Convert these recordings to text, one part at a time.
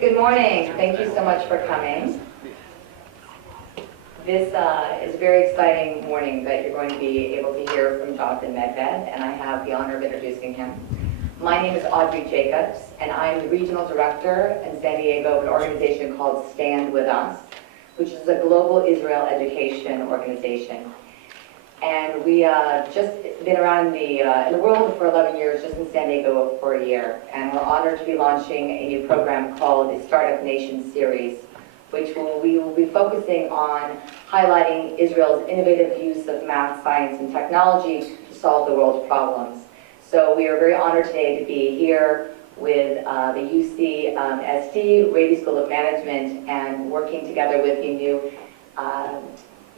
Good morning. Thank you so much for coming. This is a very exciting morning that you're going to be able to hear from Jonathan Medved, and I have the honor of introducing him. My name is Audrey Jacobs, and I'm the Regional Director in San Diego of an organization called Stand With Us, which is a global Israel education organization. And we just been around in the world for 11 years, just in San Diego for a year. And we're honored to be launching a new program called the Startup Nation Series, which we will be focusing on highlighting Israel's innovative use of math, science, and technology to solve the world's problems. So we are very honored today to be here with the UCSD, Rady School of Management, and working together with the new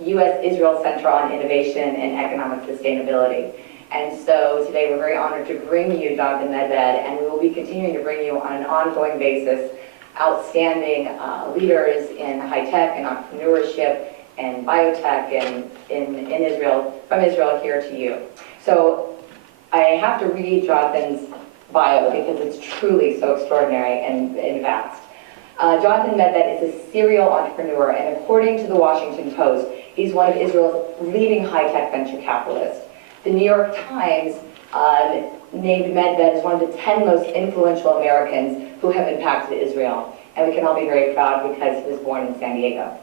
U.S.-Israel Center on Innovation and Economic Sustainability. And so today we're very honored to bring you Jonathan Medved, and we will be continuing to bring you on an ongoing basis outstanding leaders in high tech and entrepreneurship and biotech and in Israel, from Israel here to you. So I have to read Jonathan's bio because it's truly so extraordinary and vast. Jonathan Medved is a serial entrepreneur, and according to the Washington Post, he's one of Israel's leading high-tech venture capitalists. The New York Times named Medved as one of the 10 most influential Americans who have impacted Israel, and we can all be very proud because he was born in San Diego.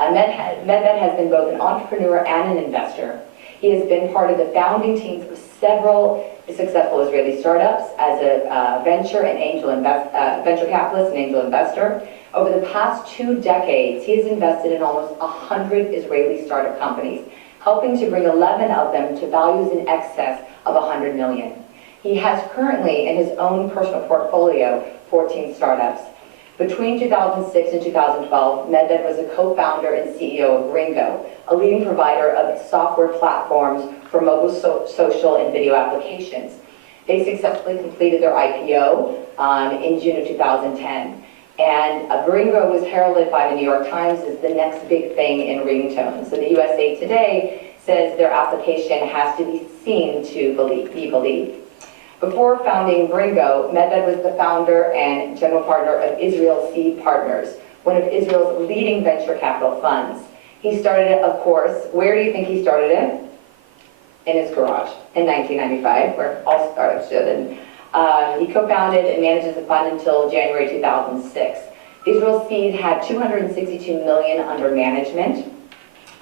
Medved has been both an entrepreneur and an investor. He has been part of the founding teams of several successful Israeli startups as a venture capitalist and angel investor. Over the past 2 decades, he has invested in almost 100 Israeli startup companies, helping to bring 11 of them to values in excess of 100 million. He has currently in his own personal portfolio 14 startups. Between 2006 and 2012, Medved was a co-founder and CEO of Ringo, a leading provider of software platforms for mobile social and video applications. They successfully completed their IPO in June of 2010. And Ringo was heralded by the New York Times as the next big thing in ringtones. So the USA Today says their application has to be seen to be believed. Before founding Ringo, Medved was the founder and general partner of Israel Seed Partners, one of Israel's leading venture capital funds. He started it, of course, where do you think he started it? In his garage in 1995, where all startups should. And he co-founded and manages the fund until January 2006. Israel Seed had 262 million under management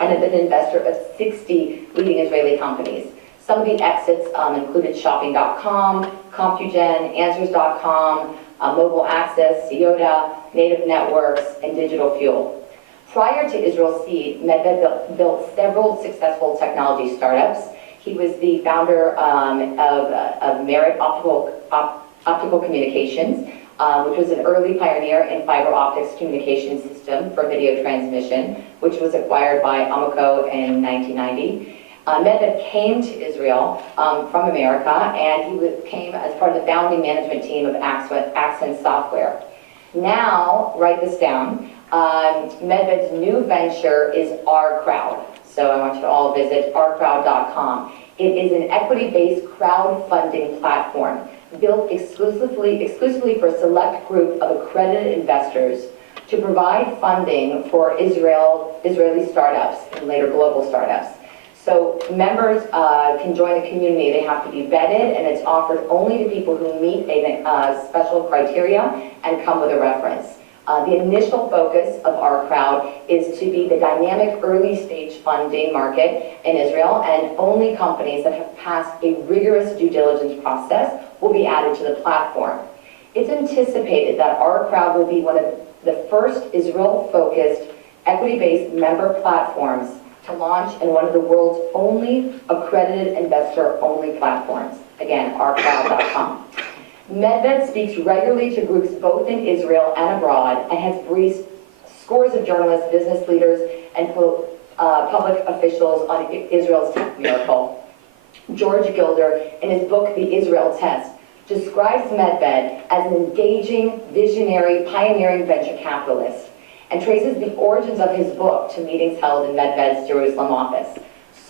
and had been an investor of 60 leading Israeli companies. Some of the exits included Shopping.com, Compugen, Answers.com, Mobile Access, Ciota, Native Networks, and Digital Fuel. Prior to Israel Seed, Medved built several successful technology startups. He was the founder of Merit Optical Communications, which was an early pioneer in fiber optics communication system for video transmission, which was acquired by Amoco in 1990. Medved came to Israel from America, and he came as part of the founding management team of Accent Software. Now, write this down, Medved's new venture is Our Crowd. So I want you to all visit ourcrowd.com. It is an equity-based crowdfunding platform built exclusively for a select group of accredited investors to provide funding for Israeli startups and later global startups. So members can join the community. They have to be vetted, and it's offered only to people who meet a special criteria and come with a reference. The initial focus of Our Crowd is to be the dynamic early stage funding market in Israel, and only companies that have passed a rigorous due diligence process will be added to the platform. It's anticipated that Our Crowd will be one of the first Israel-focused, equity-based member platforms to launch in one of the world's only accredited investor-only platforms. Again, ourcrowd.com. Medved speaks regularly to groups both in Israel and abroad and has briefed scores of journalists, business leaders, and public officials on Israel's tech miracle. George Gilder, in his book, The Israel Test, describes Medved as an engaging, visionary, pioneering venture capitalist and traces the origins of his book to meetings held in Medved's Jerusalem office.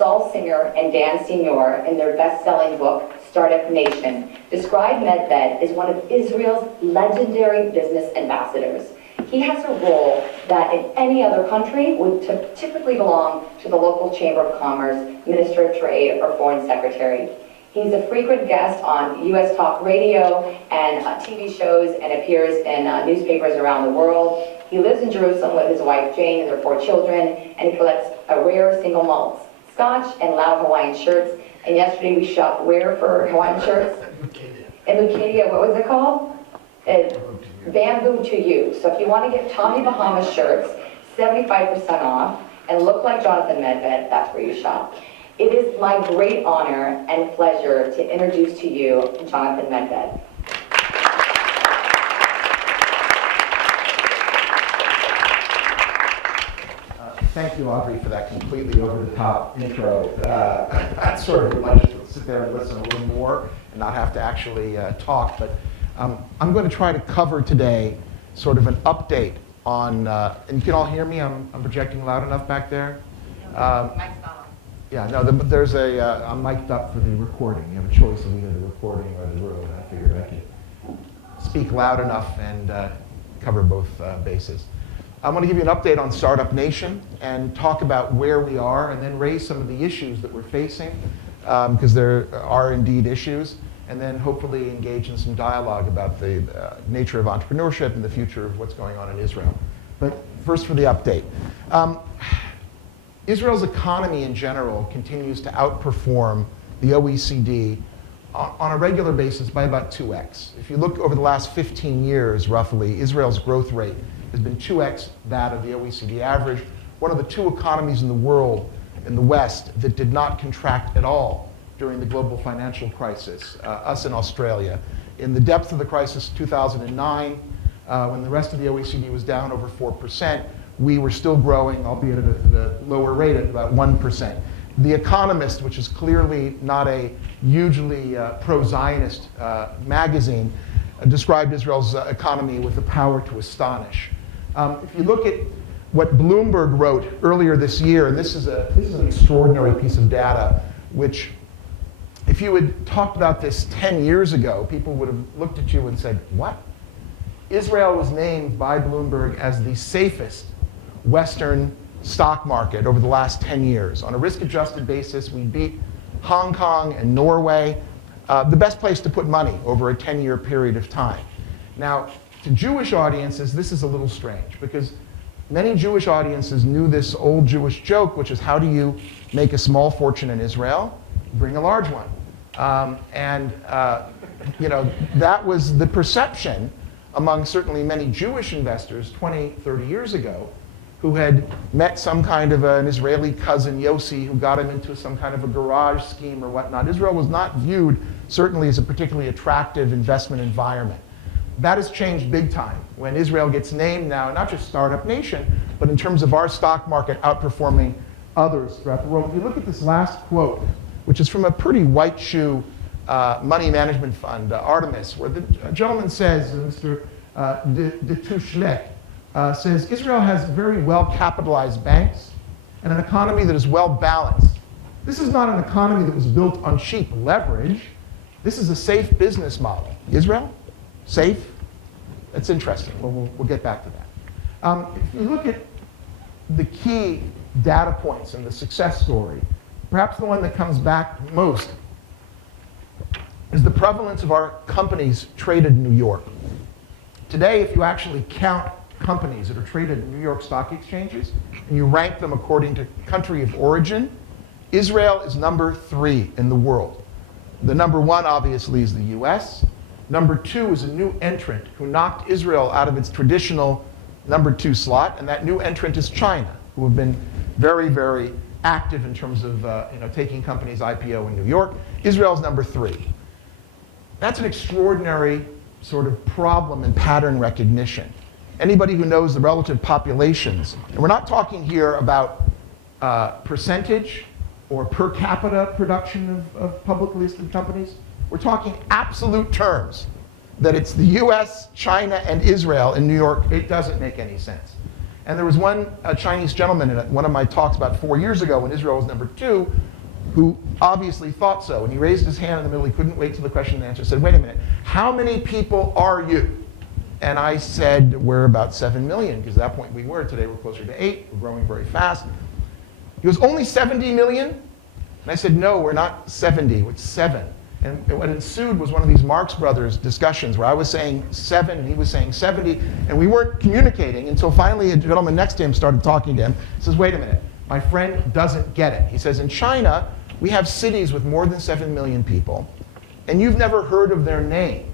Saul Singer and Dan Senior, in their best-selling book, Startup Nation, describe Medved as one of Israel's legendary business ambassadors. He has a role that in any other country would typically belong to the local Chamber of Commerce, Minister of Trade, or Foreign Secretary. He's a frequent guest on U.S. talk radio and TV shows and appears in newspapers around the world. He lives in Jerusalem with his wife Jane and their 4 children, and he collects a rare single malt Scotch and loud Hawaiian shirts. And yesterday we shopped where for Hawaiian shirts? In Lucadia, what was it called? Bamboo to You. So if you want to get Tommy Bahama shirts, 75% off, and look like Jonathan Medved, that's where you shop. It is my great honor and pleasure to introduce to you Jonathan Medved. Thank you, Audrey, for that completely over-the-top intro. I sort of would like to sit there and listen a little more and not have to actually talk, but I'm going to try to cover today sort of an update on, and you can all hear me? I'm projecting loud enough back there? Mic's not on. Yeah, no, there's I'm mic'd up for the recording. You have a choice of either the recording or the room, and I figured I could speak loud enough and cover both bases. I'm going to give you an update on Startup Nation and talk about where we are and then raise some of the issues that we're facing, because there are indeed issues, and then hopefully engage in some dialogue about the nature of entrepreneurship and the future of what's going on in Israel. But first for the update. Israel's economy in general continues to outperform the OECD on a regular basis by about 2x. If you look over the last 15 years, roughly, Israel's growth rate has been 2x that of the OECD average, one of the 2 economies in the world, in the West, that did not contract at all during the global financial crisis, us in Australia. In the depth of the crisis, 2009, when the rest of the OECD was down over 4%, we were still growing, albeit at a lower rate, at about 1%. The Economist, which is clearly not a hugely pro-Zionist magazine, described Israel's economy with the power to astonish. If you look at what Bloomberg wrote earlier this year, and this is an extraordinary piece of data, which if you had talked about this 10 years ago, people would have looked at you and said, what? Israel was named by Bloomberg as the safest Western stock market over the last 10 years. On a risk-adjusted basis, we beat Hong Kong and Norway, the best place to put money over a 10-year period of time. Now, to Jewish audiences, this is a little strange, because many Jewish audiences knew this old Jewish joke, which is how do you make a small fortune in Israel? Bring a large one. That was the perception among certainly many Jewish investors 20, 30 years ago, who had met some kind of an Israeli cousin, Yossi, who got him into some kind of a garage scheme or whatnot. Israel was not viewed, certainly, as a particularly attractive investment environment. That has changed big time when Israel gets named now, not just Startup Nation, but in terms of our stock market outperforming others throughout the world. If you look at this last quote, which is from a pretty white shoe money management fund, Artemis, where the gentleman says, Mr. de Touchelec, says, Israel has very well-capitalized banks and an economy that is well-balanced. This is not an economy that was built on cheap leverage. This is a safe business model. Israel? Safe? That's interesting. We'll get back to that. If you look at the key data points in the success story, perhaps the one that comes back most is the prevalence of our companies traded in New York. Today, if you actually count companies that are traded in New York stock exchanges, and you rank them according to country of origin, Israel is number 3 in the world. The number 1, obviously, is the US. Number 2 is a new entrant who knocked Israel out of its traditional number 2 slot, and that new entrant is China, who have been very, very active in terms of taking companies IPO in New York. Israel's number 3. That's an extraordinary sort of problem in pattern recognition. Anybody who knows the relative populations, and we're not talking here about percentage or per capita production of publicly listed companies, we're talking absolute terms, that it's the US, China, and Israel in New York. It doesn't make any sense. And there was one Chinese gentleman in one of my talks about 4 years ago when Israel was number 2, who obviously thought so. And he raised his hand in the middle. He couldn't wait till the question and answer. Said, wait a minute, how many people are you? And I said, we're about 7 million, because at that point we were. Today we're closer to 8. We're growing very fast. He goes, only 70 million? And I said, no, we're not 70, it's 7. And what ensued was one of these Marx Brothers discussions where I was saying 7 and he was saying 70, and we weren't communicating until finally a gentleman next to him started talking to him. He says, wait a minute, my friend doesn't get it. He says, in China, we have cities with more than 7 million people, and you've never heard of their name.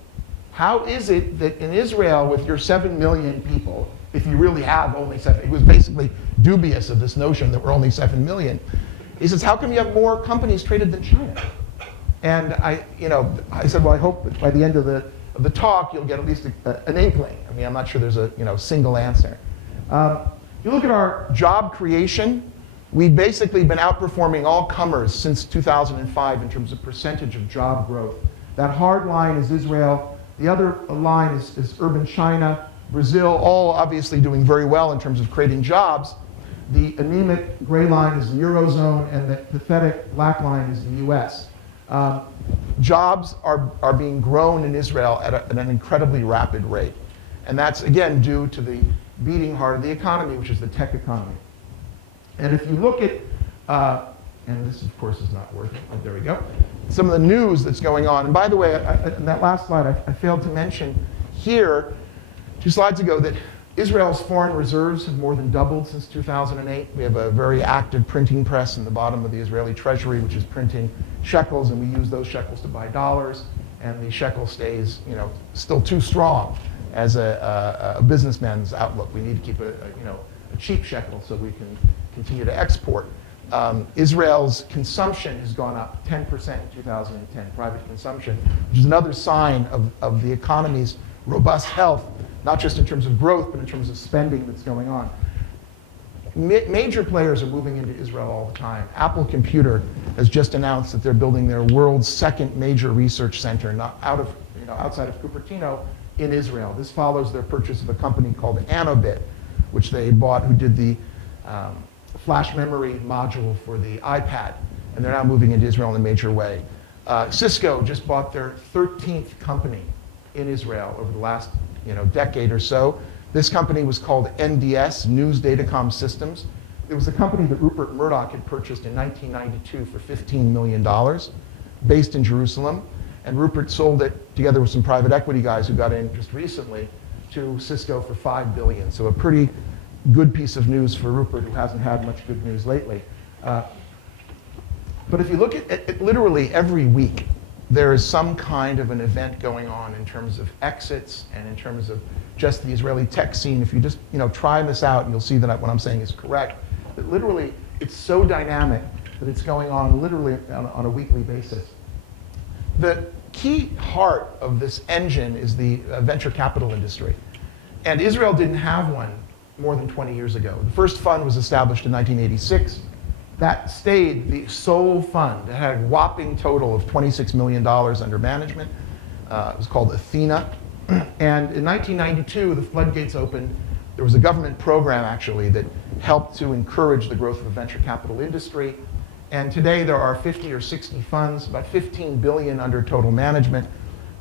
How is it that in Israel, with your 7 million people, if you really have only 7, he was basically dubious of this notion that we're only 7 million. He says, how come you have more companies traded than China? And I said, well, I hope that by the end of the talk, you'll get at least an inkling. I mean, I'm not sure there's a single answer. If you look at our job creation, we've basically been outperforming all comers since 2005 in terms of percentage of job growth. That hard line is Israel. The other line is urban China, Brazil, all obviously doing very well in terms of creating jobs. The anemic gray line is the Eurozone, and the pathetic black line is the US. Jobs are being grown in Israel at an incredibly rapid rate. And that's, again, due to the beating heart of the economy, which is the tech economy. And if you look at, and this, of course, is not working. Oh, there we go. Some of the news that's going on. And by the way, in that last slide, I failed to mention here, 2 slides ago, that Israel's foreign reserves have more than doubled since 2008. We have a very active printing press in the bottom of the Israeli treasury, which is printing shekels, and we use those shekels to buy dollars. And the shekel stays, still too strong as a businessman's outlook. We need to keep a cheap shekel so we can continue to export. Israel's consumption has gone up 10% in 2010, private consumption, which is another sign of the economy's robust health, not just in terms of growth, but in terms of spending that's going on. Major players are moving into Israel all the time. Apple Computer has just announced that they're building their world's second major research center outside of Cupertino in Israel. This follows their purchase of a company called Anobit, which they bought, who did the flash memory module for the iPad, and they're now moving into Israel in a major way. Cisco just bought their 13th company in Israel over the last decade or so. This company was called NDS, News Datacom Systems. It was a company that Rupert Murdoch had purchased in 1992 for $15 million, based in Jerusalem. And Rupert sold it, together with some private equity guys who got in just recently, to Cisco for $5 billion. So a pretty good piece of news for Rupert, who hasn't had much good news lately. But if you look at literally every week, there is some kind of an event going on in terms of exits and in terms of just the Israeli tech scene. If you just try this out, you'll see that what I'm saying is correct. But literally, it's so dynamic that it's going on literally on a weekly basis. The key heart of this engine is the venture capital industry. And Israel didn't have one more than 20 years ago. The first fund was established in 1986. That stayed the sole fund. It had a whopping total of $26 million under management. It was called Athena. And in 1992, the floodgates opened. There was a government program, actually, that helped to encourage the growth of the venture capital industry. And today, there are 50 or 60 funds, about 15 billion under total management.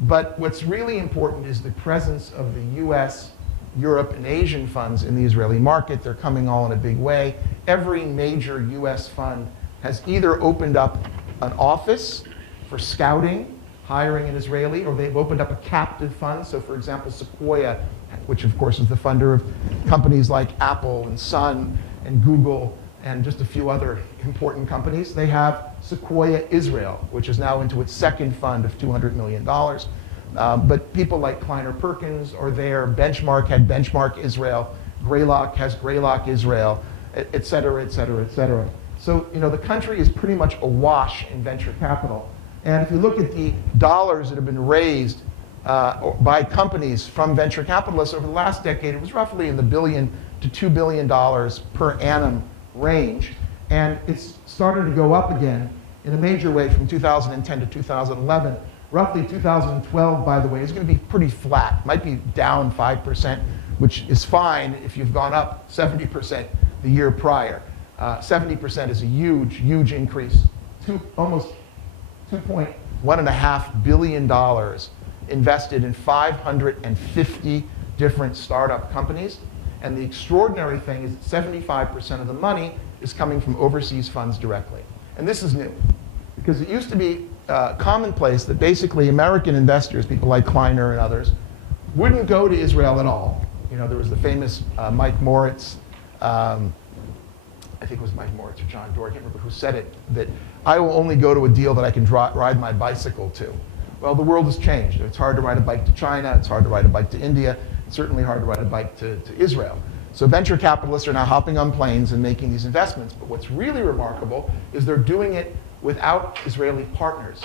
But what's really important is the presence of the US, Europe, and Asian funds in the Israeli market. They're coming all in a big way. Every major US fund has either opened up an office for scouting, hiring an Israeli, or they've opened up a captive fund. So for example, Sequoia, which of course is the funder of companies like Apple and Sun and Google and just a few other important companies, they have Sequoia Israel, which is now into its second fund of $200 million. But people like Kleiner Perkins are there. Benchmark had Benchmark Israel. Greylock has Greylock Israel, et cetera, et cetera, et cetera. So the country is pretty much awash in venture capital. And if you look at the dollars that have been raised by companies from venture capitalists over the last decade, it was roughly in the $1 billion to $2 billion per annum range. And it's started to go up again in a major way from 2010 to 2011. Roughly 2012, by the way, is going to be pretty flat. Might be down 5%, which is fine if you've gone up 70% the year prior. 70% is a huge, huge increase almost $1.5 billion invested in 550 different startup companies. And the extraordinary thing is that 75% of the money is coming from overseas funds directly. And this is new, because it used to be commonplace that basically American investors, people like Kleiner and others, wouldn't go to Israel at all. You know, there was the famous Mike Moritz, I think it was Mike Moritz or John Doerr, I can't remember who said it, that I will only go to a deal that I can ride my bicycle to. Well, the world has changed. It's hard to ride a bike to China, it's hard to ride a bike to India, it's certainly hard to ride a bike to Israel. So venture capitalists are now hopping on planes and making these investments, but what's really remarkable is they're doing it without Israeli partners.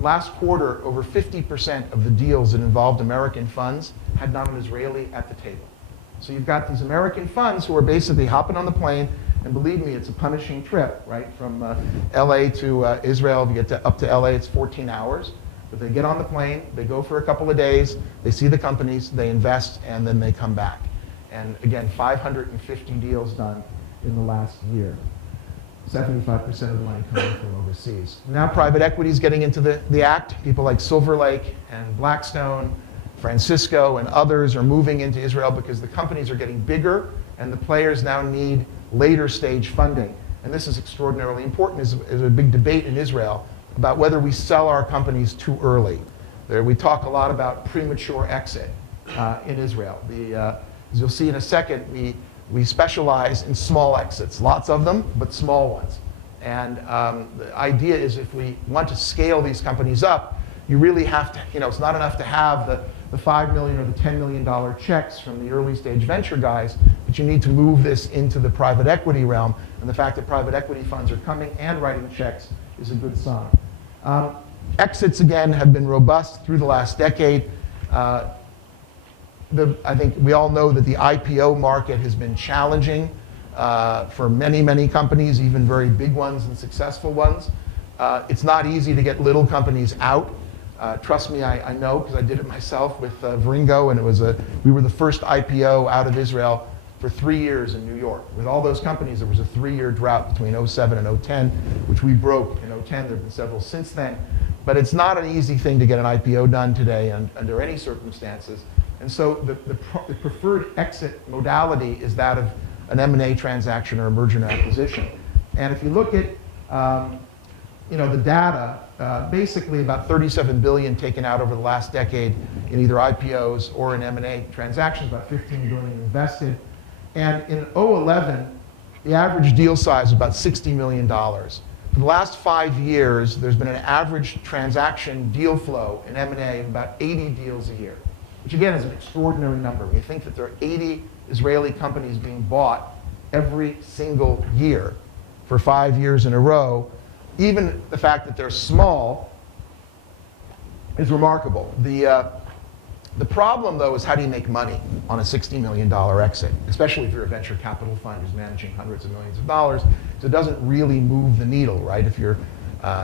Last quarter, over 50% of the deals that involved American funds had not an Israeli at the table. So you've got these American funds who are basically hopping on the plane, and believe me, it's a punishing trip, right? From LA to Israel, if you get up to LA, it's 14 hours. But they get on the plane, they go for a couple of days, they see the companies, they invest, and then they come back. And again, 550 deals done in the last year. 75% of the money coming from overseas. Now private equity is getting into the act. People like Silver Lake and Blackstone, Francisco, and others are moving into Israel because the companies are getting bigger and the players now need later stage funding. And this is extraordinarily important. There's a big debate in Israel about whether we sell our companies too early. We talk a lot about premature exit in Israel. As you'll see in a second, we specialize in small exits, lots of them, but small ones. And the idea is if we want to scale these companies up, you really have to, it's not enough to have the $5 million or the $10 million checks from the early stage venture guys, but you need to move this into the private equity realm. And the fact that private equity funds are coming and writing checks is a good sign. Exits, again, have been robust through the last decade. I think we all know that the IPO market has been challenging for many, many companies, even very big ones and successful ones. It's not easy to get little companies out. Trust me, I know, because I did it myself with Veringo, and we were the first IPO out of Israel for 3 years in New York. With all those companies, there was a 3-year drought between 2007 and 2010, which we broke in 2010. There have been several since then. But it's not an easy thing to get an IPO done today under any circumstances. And so the preferred exit modality is that of an M&A transaction or a merger and acquisition. And if you look at the data, basically about $37 billion taken out over the last decade in either IPOs or in M&A transactions, about $15 billion invested. And in 2011, the average deal size was about $60 million. For the last 5 years, there's been an average transaction deal flow in M&A of about 80 deals a year, which again is an extraordinary number. When you think that there are 80 Israeli companies being bought every single year for 5 years in a row, even the fact that they're small is remarkable. The problem, though, is how do you make money on a $60 million exit, especially if you're a venture capital fund who's managing hundreds of millions of dollars. So it doesn't really move the needle, right? If you're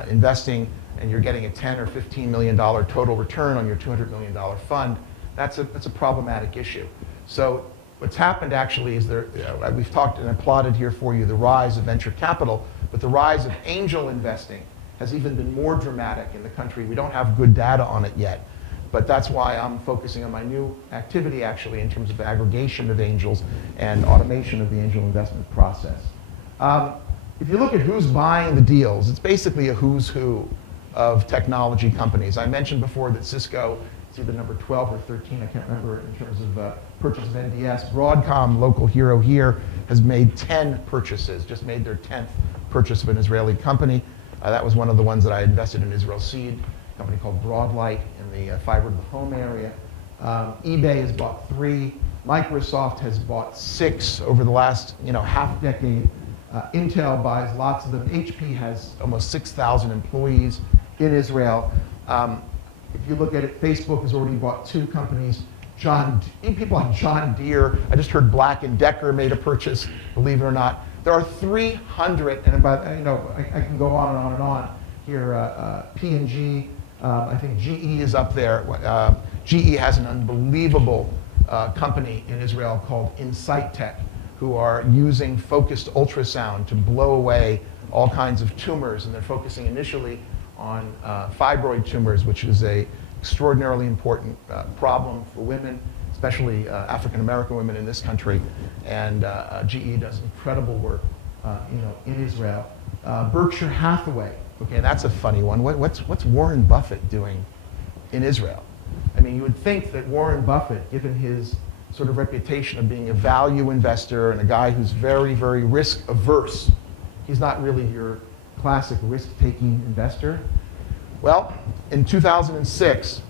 investing and you're getting a $10 or $15 million total return on your $200 million fund, that's a problematic issue. So what's happened actually is we've talked and I plotted here for you the rise of venture capital, but the rise of angel investing has even been more dramatic in the country. We don't have good data on it yet, but that's why I'm focusing on my new activity actually in terms of aggregation of angels and automation of the angel investment process. If you look at who's buying the deals, it's basically a who's who of technology companies. I mentioned before that Cisco, it's either number 12 or 13, I can't remember in terms of purchase of NDS. Broadcom, local hero here, has made 10 purchases, just made their 10th purchase of an Israeli company. That was one of the ones that I invested in Israel Seed, a company called Broadlight in the fiber to the home area. eBay has bought 3. Microsoft has bought 6 over the last half decade. Intel buys lots of them. HP has almost 6,000 employees in Israel. If you look at it, Facebook has already bought 2 companies. People like John Deere. I just heard Black & Decker made a purchase, believe it or not. There are 300, and about, I can go on and on and on here. P&G, I think GE is up there. GE has an unbelievable company in Israel called Insight Tech, who are using focused ultrasound to blow away all kinds of tumors, and they're focusing initially on fibroid tumors, which is a extraordinarily important problem for women, especially African American women in this country. And GE does incredible work, in Israel. Berkshire Hathaway, okay, that's a funny one. What's Warren Buffett doing in Israel? I mean, you would think that Warren Buffett, given his sort of reputation of being a value investor and a guy who's very, very risk averse, he's not really your classic risk-taking investor. Well, in 2006,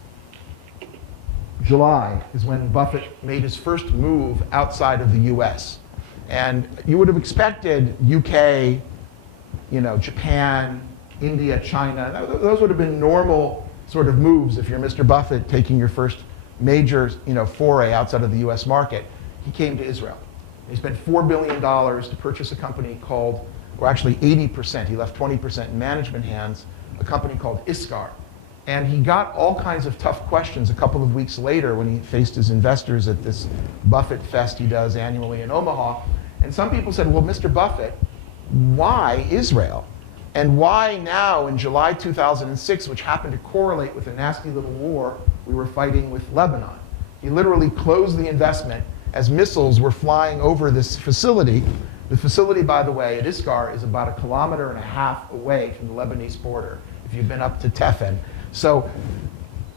July is when Buffett made his first move outside of the US. And you would have expected UK, Japan, India, China, those would have been normal sort of moves if you're Mr. Buffett taking your first major, foray outside of the US market. He came to Israel. He spent $4 billion to purchase a company called, or actually 80%, he left 20% in management hands, a company called Iskar. And he got all kinds of tough questions a couple of weeks later when he faced his investors at this Buffett Fest he does annually in Omaha. And some people said, well, Mr. Buffett, why Israel? And why now in July 2006, which happened to correlate with a nasty little war we were fighting with Lebanon? He literally closed the investment as missiles were flying over this facility. The facility, by the way, at Iskar is about 1.5 kilometers away from the Lebanese border, if you've been up to Tefen. So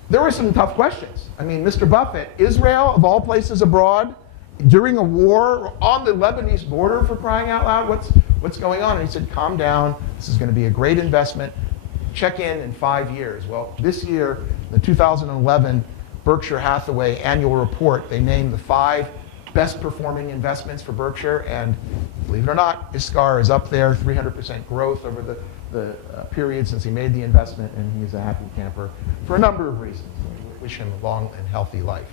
there were some tough questions. I mean, Mr. Buffett, Israel, of all places abroad, during a war on the Lebanese border, for crying out loud, what's going on? And he said, calm down, this is going to be a great investment. Check in 5 years. Well, this year, the 2011 Berkshire Hathaway annual report, they named the 5 best performing investments for Berkshire, and believe it or not, Iskar is up there, 300% growth over the period since he made the investment, and he's a happy camper for a number of reasons. We wish him a long and healthy life.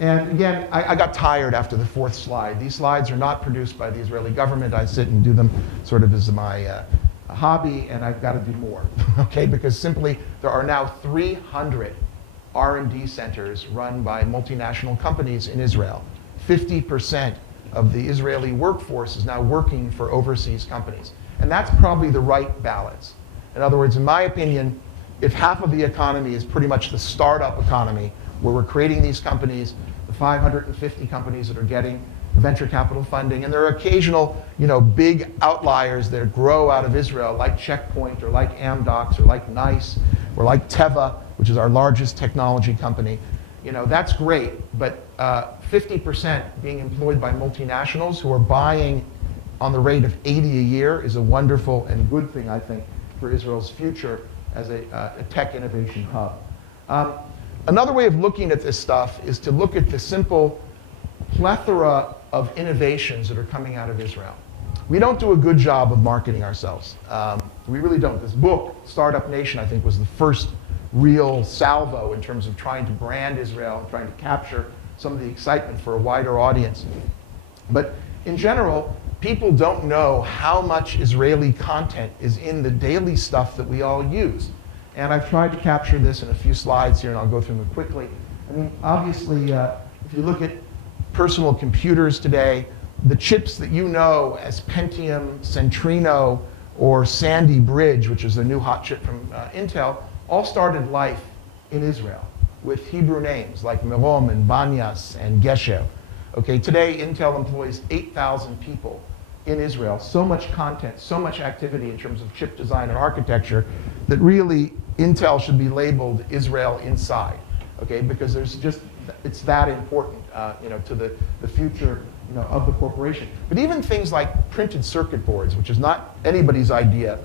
And again, I got tired after the 4th slide. These slides are not produced by the Israeli government. I sit and do them sort of as my hobby, and I've got to do more, okay? Because simply, there are now 300 R&D centers run by multinational companies in Israel. 50% of the Israeli workforce is now working for overseas companies. And that's probably the right balance. In other words, in my opinion, if half of the economy is pretty much the startup economy, where we're creating these companies, the 550 companies that are getting venture capital funding, and there are occasional, big outliers that grow out of Israel, like Checkpoint, or like Amdocs, or like NICE, or like Teva, which is our largest technology company. That's great, but 50% being employed by multinationals who are buying on the rate of 80 a year is a wonderful and good thing, I think, for Israel's future as a tech innovation hub. Another way of looking at this stuff is to look at the simple plethora of innovations that are coming out of Israel. We don't do a good job of marketing ourselves. We really don't. This book, Startup Nation, I think, was the first real salvo in terms of trying to brand Israel and trying to capture some of the excitement for a wider audience. But in general, people don't know how much Israeli content is in the daily stuff that we all use. And I've tried to capture this in a few slides here, and I'll go through them quickly. I mean, obviously, if you look at personal computers today, the chips that you know as Pentium, Centrino, or Sandy Bridge, which is the new hot chip from Intel, all started life in Israel with Hebrew names like Merom and Banyas and Gesher. Okay, today Intel employs 8,000 people in Israel. So much content, so much activity in terms of chip design and architecture that really Intel should be labeled Israel Inside. Okay, because it's that important, to the future, of the corporation. But even things like printed circuit boards, which is not anybody's idea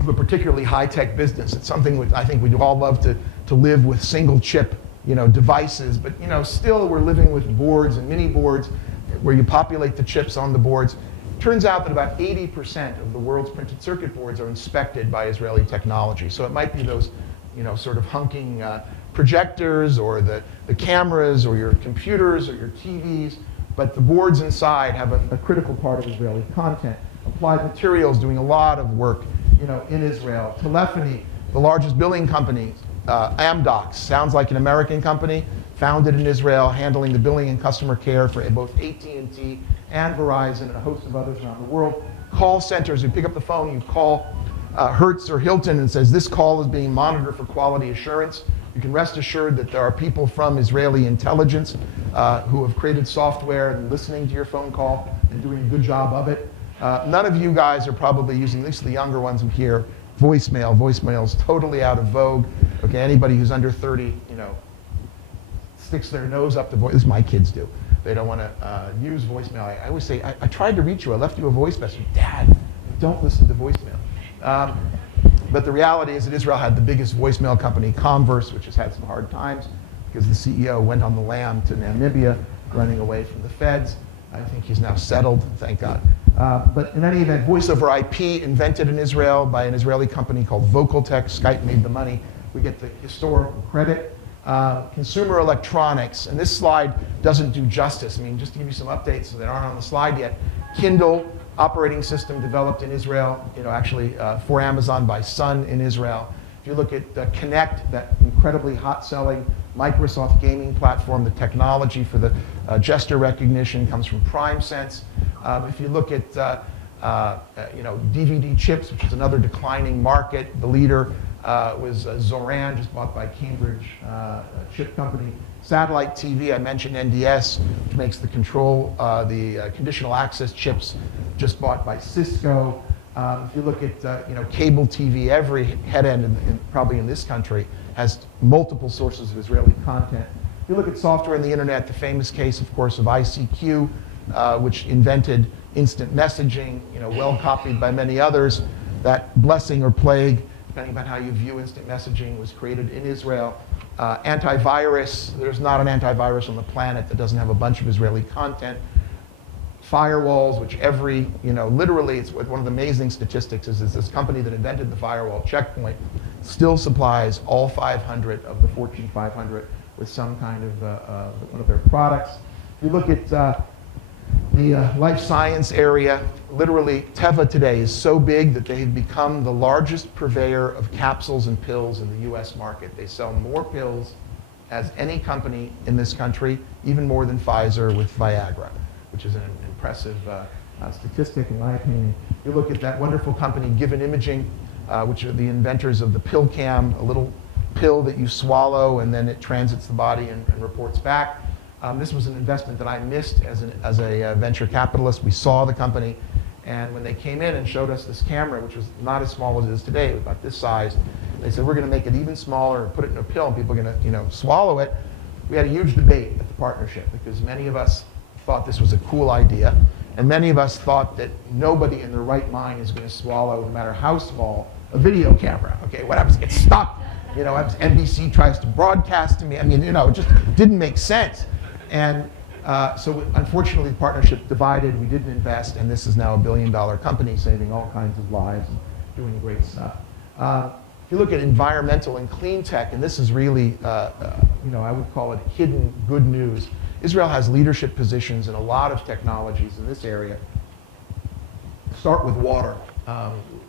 of a particularly high-tech business. It's something which I think we'd all love to live with single chip, devices. But still we're living with boards and mini boards where you populate the chips on the boards. Turns out that about 80% of the world's printed circuit boards are inspected by Israeli technology. So it might be those, sort of hunking projectors or the cameras or your computers or your TVs, but the boards inside have a critical part of Israeli content. Applied Materials doing a lot of work, in Israel. Telephony, the largest billing company, Amdocs, sounds like an American company, founded in Israel, handling the billing and customer care for both AT&T and Verizon and a host of others around the world. call centers. You pick up the phone, you call Hertz or Hilton and says, this call is being monitored for quality assurance. You can rest assured that there are people from Israeli intelligence who have created software and listening to your phone call and doing a good job of it. None of you guys are probably using, at least the younger ones here, voicemail. Voicemail is totally out of vogue. Okay, anybody who's under 30, sticks their nose up the voice. This my kids do. They don't want to use voicemail. I always say, I tried to reach you. I left you a voice message. Dad, don't listen to voicemail. But the reality is that Israel had the biggest voicemail company, Converse, which has had some hard times because the CEO went on the lam to Namibia, running away from the feds. I think he's now settled, thank God. But in any event, voice over IP, invented in Israel by an Israeli company called Vocaltech. Skype made the money. We get the historical credit. Consumer electronics, and this slide doesn't do justice. I mean, just to give you some updates that aren't on the slide yet. Kindle operating system developed in Israel, actually for Amazon by Sun in Israel. If you look at Kinect, that incredibly hot-selling Microsoft gaming platform, the technology for the gesture recognition comes from PrimeSense. If you look at DVD chips, which is another declining market, the leader was Zoran, just bought by Cambridge chip company. Satellite TV, I mentioned NDS, which makes the conditional access chips, just bought by Cisco. If you look at cable TV, every head end probably in this country has multiple sources of Israeli content. If you look at software in the internet, the famous case, of course, of ICQ, which invented instant messaging, well copied by many others. That blessing or plague, depending on how you view instant messaging, was created in Israel. Antivirus, there's not an antivirus on the planet that doesn't have a bunch of Israeli content. Firewalls, which literally, it's one of the amazing statistics is this company that invented the firewall, Check Point, still supplies all 500 of the Fortune 500 with some kind of one of their products. If you look at the life science area, literally, Teva today is so big that they've become the largest purveyor of capsules and pills in the US market. They sell more pills as any company in this country, even more than Pfizer with Viagra, which is an impressive statistic in my opinion. You look at that wonderful company, Given Imaging, which are the inventors of the pill cam, a little pill that you swallow and then it transits the body and reports back. This was an investment that I missed as a venture capitalist. We saw the company, and when they came in and showed us this camera, which was not as small as it is today, it was about this size, they said, we're going to make it even smaller and put it in a pill, and people are going to swallow it. We had a huge debate at the partnership because many of us thought this was a cool idea, and many of us thought that nobody in their right mind is going to swallow, no matter how small, a video camera. Okay, what happens? It gets stuck. NBC tries to broadcast to me. I mean, it just didn't make sense. And so unfortunately, the partnership divided. We didn't invest, and this is now $1 billion company saving all kinds of lives and doing great stuff. If you look at environmental and clean tech, and this is really, I would call it hidden good news. Israel has leadership positions in a lot of technologies in this area. Start with water.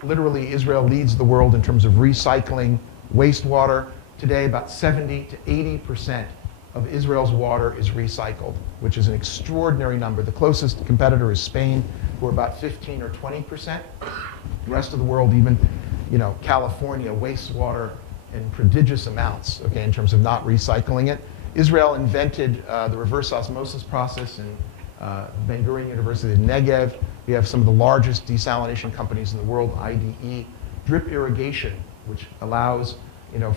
Literally, Israel leads the world in terms of recycling wastewater. Today, about 70 to 80% of Israel's water is recycled, which is an extraordinary number. The closest competitor is Spain, who are about 15 or 20%. The rest of the world, even California, wastewater in prodigious amounts, okay, in terms of not recycling it. Israel invented the reverse osmosis process in Ben Gurion University of Negev. We have some of the largest desalination companies in the world, IDE. Drip irrigation, which allows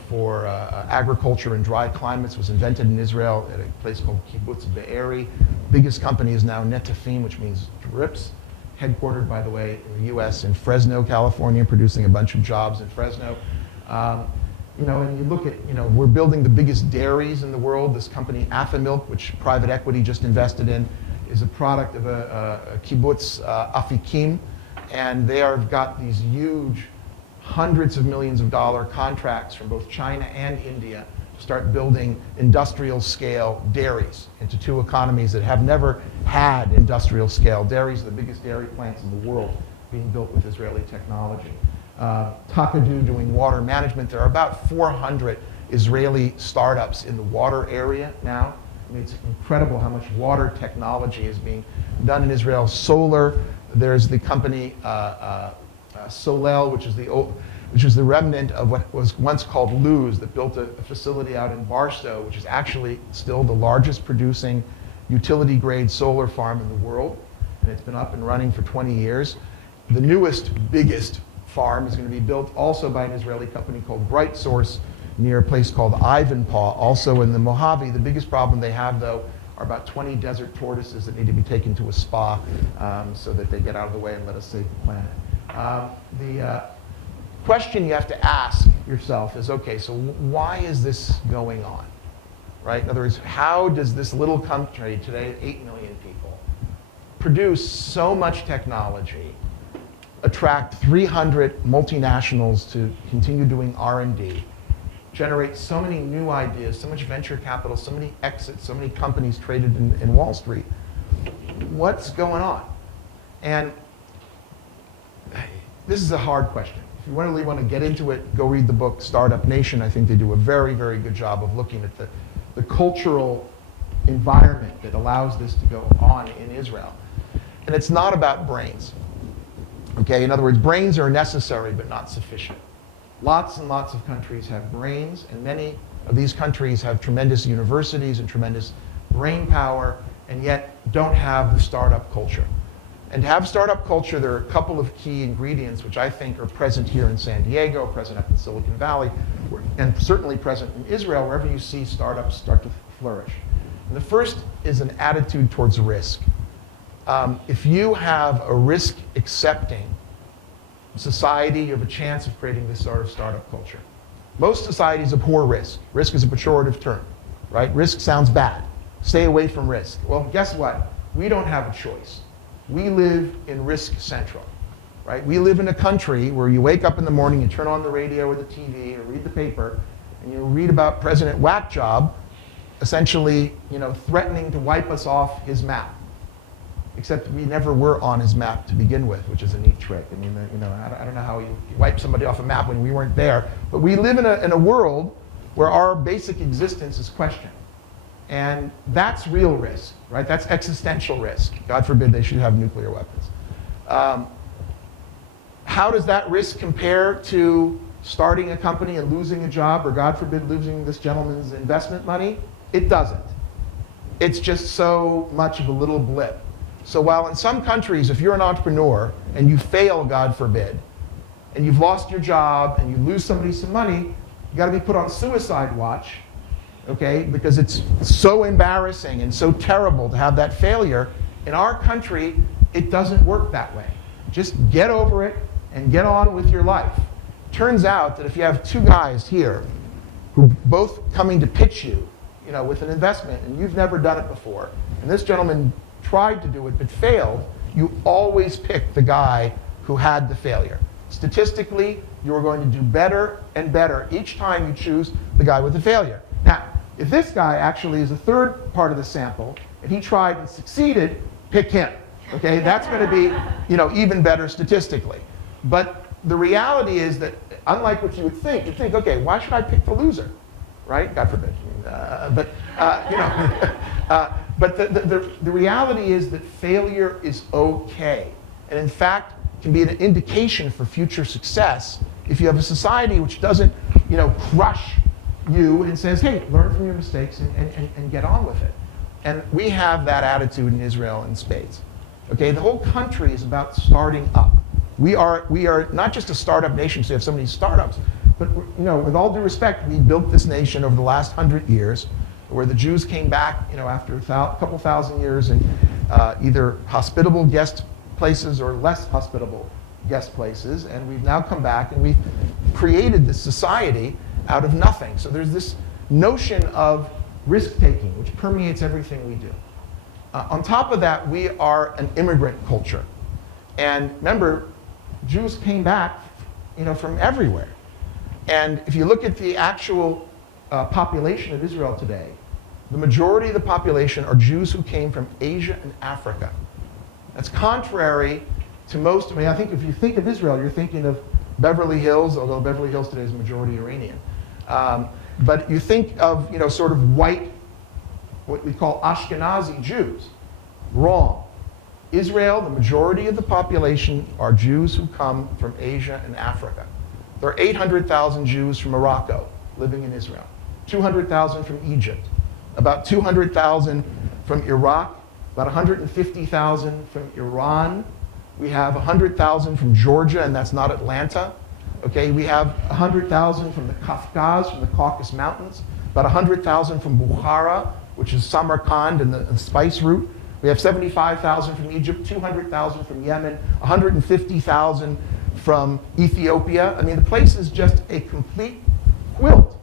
for agriculture in dry climates, was invented in Israel at a place called Kibbutz Be'eri. Biggest company is now Netafim, which means drips, headquartered, by the way, in the US in Fresno, California, producing a bunch of jobs in Fresno. And you look at, we're building the biggest dairies in the world. This company, Afamilk, which private equity just invested in, is a product of a kibbutz, Afikim, and they have got these huge hundreds of millions of dollar contracts from both China and India to start building industrial scale dairies into two economies that have never had industrial scale dairies, the biggest dairy plants in the world being built with Israeli technology. Takadu doing water management. There are about 400 Israeli startups in the water area now. I mean, it's incredible how much water technology is being done in Israel. Solar, There's the company Solel, which is the remnant of what was once called Luz, that built a facility out in Barstow, which is actually still the largest producing utility-grade solar farm in the world, and it's been up and running for 20 years. The newest, biggest farm is going to be built also by an Israeli company called Bright Source near a place called Ivanpah, also in the Mojave. The biggest problem they have, though, are about 20 desert tortoises that need to be taken to a spa so that they get out of the way and let us save the planet. The question you have to ask yourself is, okay, so why is this going on, right? In other words, how does this little country, today 8 million people, produce so much technology, attract 300 multinationals to continue doing R&D, generate so many new ideas, so much venture capital, so many exits, so many companies traded in Wall Street? What's going on? And this is a hard question. If you really want to get into it, go read the book Startup Nation. I think they do a very, very good job of looking at the cultural environment that allows this to go on in Israel. And it's not about brains. Okay, in other words, brains are necessary but not sufficient. Lots and lots of countries have brains, and many of these countries have tremendous universities and tremendous brain power, and yet don't have the startup culture. And to have startup culture, there are a couple of key ingredients which I think are present here in San Diego, present up in Silicon Valley, and certainly present in Israel, wherever you see startups start to flourish. And the first is an attitude towards risk. If you have a risk-accepting society, you have a chance of creating this sort of startup culture. Most societies abhor risk. Risk is a pejorative term, right? Risk sounds bad. Stay away from risk. Well, guess what? We don't have a choice. We live in risk central, right? We live in a country where you wake up in the morning, you turn on the radio or the TV or read the paper, and you read about President Whackjob essentially, threatening to wipe us off his map. Except we never were on his map to begin with, which is a neat trick. I mean, I don't know how you wipe somebody off a map when we weren't there, but we live in a world where our basic existence is questioned. And that's real risk, right? That's existential risk. God forbid they should have nuclear weapons. How does that risk compare to starting a company and losing a job, or God forbid losing this gentleman's investment money? It doesn't. It's just so much of a little blip. So while in some countries, if you're an entrepreneur and you fail, God forbid, and you've lost your job and you lose somebody some money, you got to be put on suicide watch, okay? Because it's so embarrassing and so terrible to have that failure. In our country, it doesn't work that way. Just get over it and get on with your life. Turns out that if you have two guys here who both coming to pitch you, with an investment, and you've never done it before, and this gentleman tried to do it but failed, you always pick the guy who had the failure. Statistically, you're going to do better and better each time you choose the guy with the failure. Now, if this guy actually is a third part of the sample, and he tried and succeeded, pick him. Okay, that's going to be, even better statistically. But the reality is that, unlike what you would think, you'd think, okay, why should I pick the loser, right? God forbid. But the reality is that failure is okay, and in fact can be an indication for future success if you have a society which doesn't, crush you and says, hey, learn from your mistakes and get on with it. And we have that attitude in Israel in spades. Okay, the whole country is about starting up. We are not just a startup nation, so you have so many startups, but with all due respect, we built this nation over the last 100 years, where the Jews came back, after a couple thousand years in either hospitable guest places or less hospitable guest places, and we've now come back and we've created this society out of nothing. So there's this notion of risk-taking, which permeates everything we do. On top of that, we are an immigrant culture. And remember, Jews came back, from everywhere. And if you look at the actual population of Israel today, the majority of the population are Jews who came from Asia and Africa. That's contrary to most. I think if you think of Israel, you're thinking of Beverly Hills, although Beverly Hills today is majority Iranian. But you think of, sort of white, what we call Ashkenazi Jews. Wrong. Israel, the majority of the population are Jews who come from Asia and Africa. There are 800,000 Jews from Morocco living in Israel, 200,000 from Egypt, about 200,000 from Iraq, about 150,000 from Iran. We have 100,000 from Georgia, and that's not Atlanta. Okay, we have 100,000 from the Kafkaz, from the Caucasus Mountains, about 100,000 from Bukhara, which is Samarkand and the spice route. We have 75,000 from Egypt, 200,000 from Yemen, 150,000 from Ethiopia. I mean, the place is just a complete quilt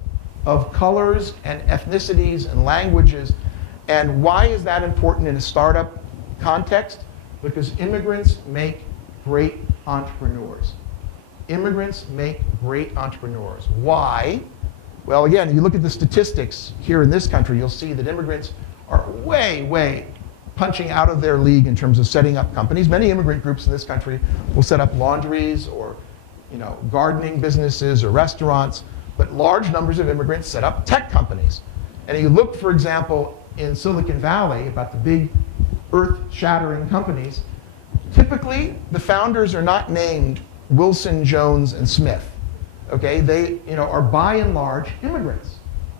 of colors and ethnicities and languages. And why is that important in a startup context? Because immigrants make great entrepreneurs. Immigrants make great entrepreneurs. Why? Well, again, if you look at the statistics here in this country, you'll see that immigrants are way punching out of their league in terms of setting up companies. Many immigrant groups in this country will set up laundries or gardening businesses or restaurants, but large numbers of immigrants set up tech companies. And you look, for example, in Silicon Valley about the big earth-shattering companies, typically the founders are not named Wilson, Jones, and Smith. Okay, they are by and large immigrants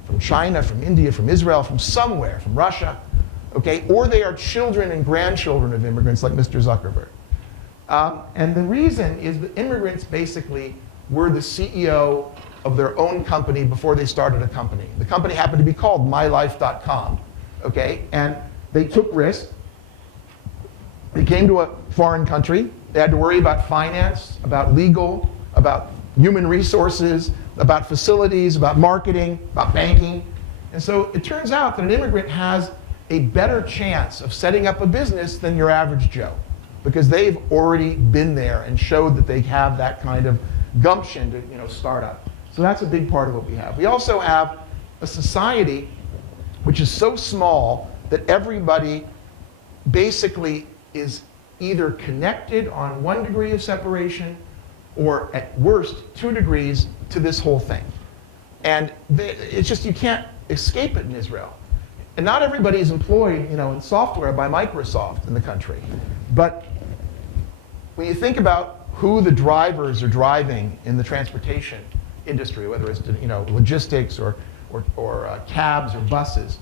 from China, from India, from Israel, from somewhere, from Russia. Okay, or they are children and grandchildren of immigrants like Mr. Zuckerberg. And the reason is that immigrants basically were the CEO of their own company before they started a company. The company happened to be called mylife.com. Okay, and they took risks. They came to a foreign country. They had to worry about finance, about legal, about human resources, about facilities, about marketing, about banking. And so it turns out that an immigrant has a better chance of setting up a business than your average Joe, because they've already been there and showed that they have that kind of gumption to start up. So that's a big part of what we have. We also have a society which is so small that everybody basically is either connected on 1 degree of separation or at worst 2 degrees to this whole thing. And it's just, you can't escape it in Israel. And not everybody is employed in software by Microsoft in the country. But when you think about who the drivers are driving in the transportation industry, whether it's logistics or cabs or buses,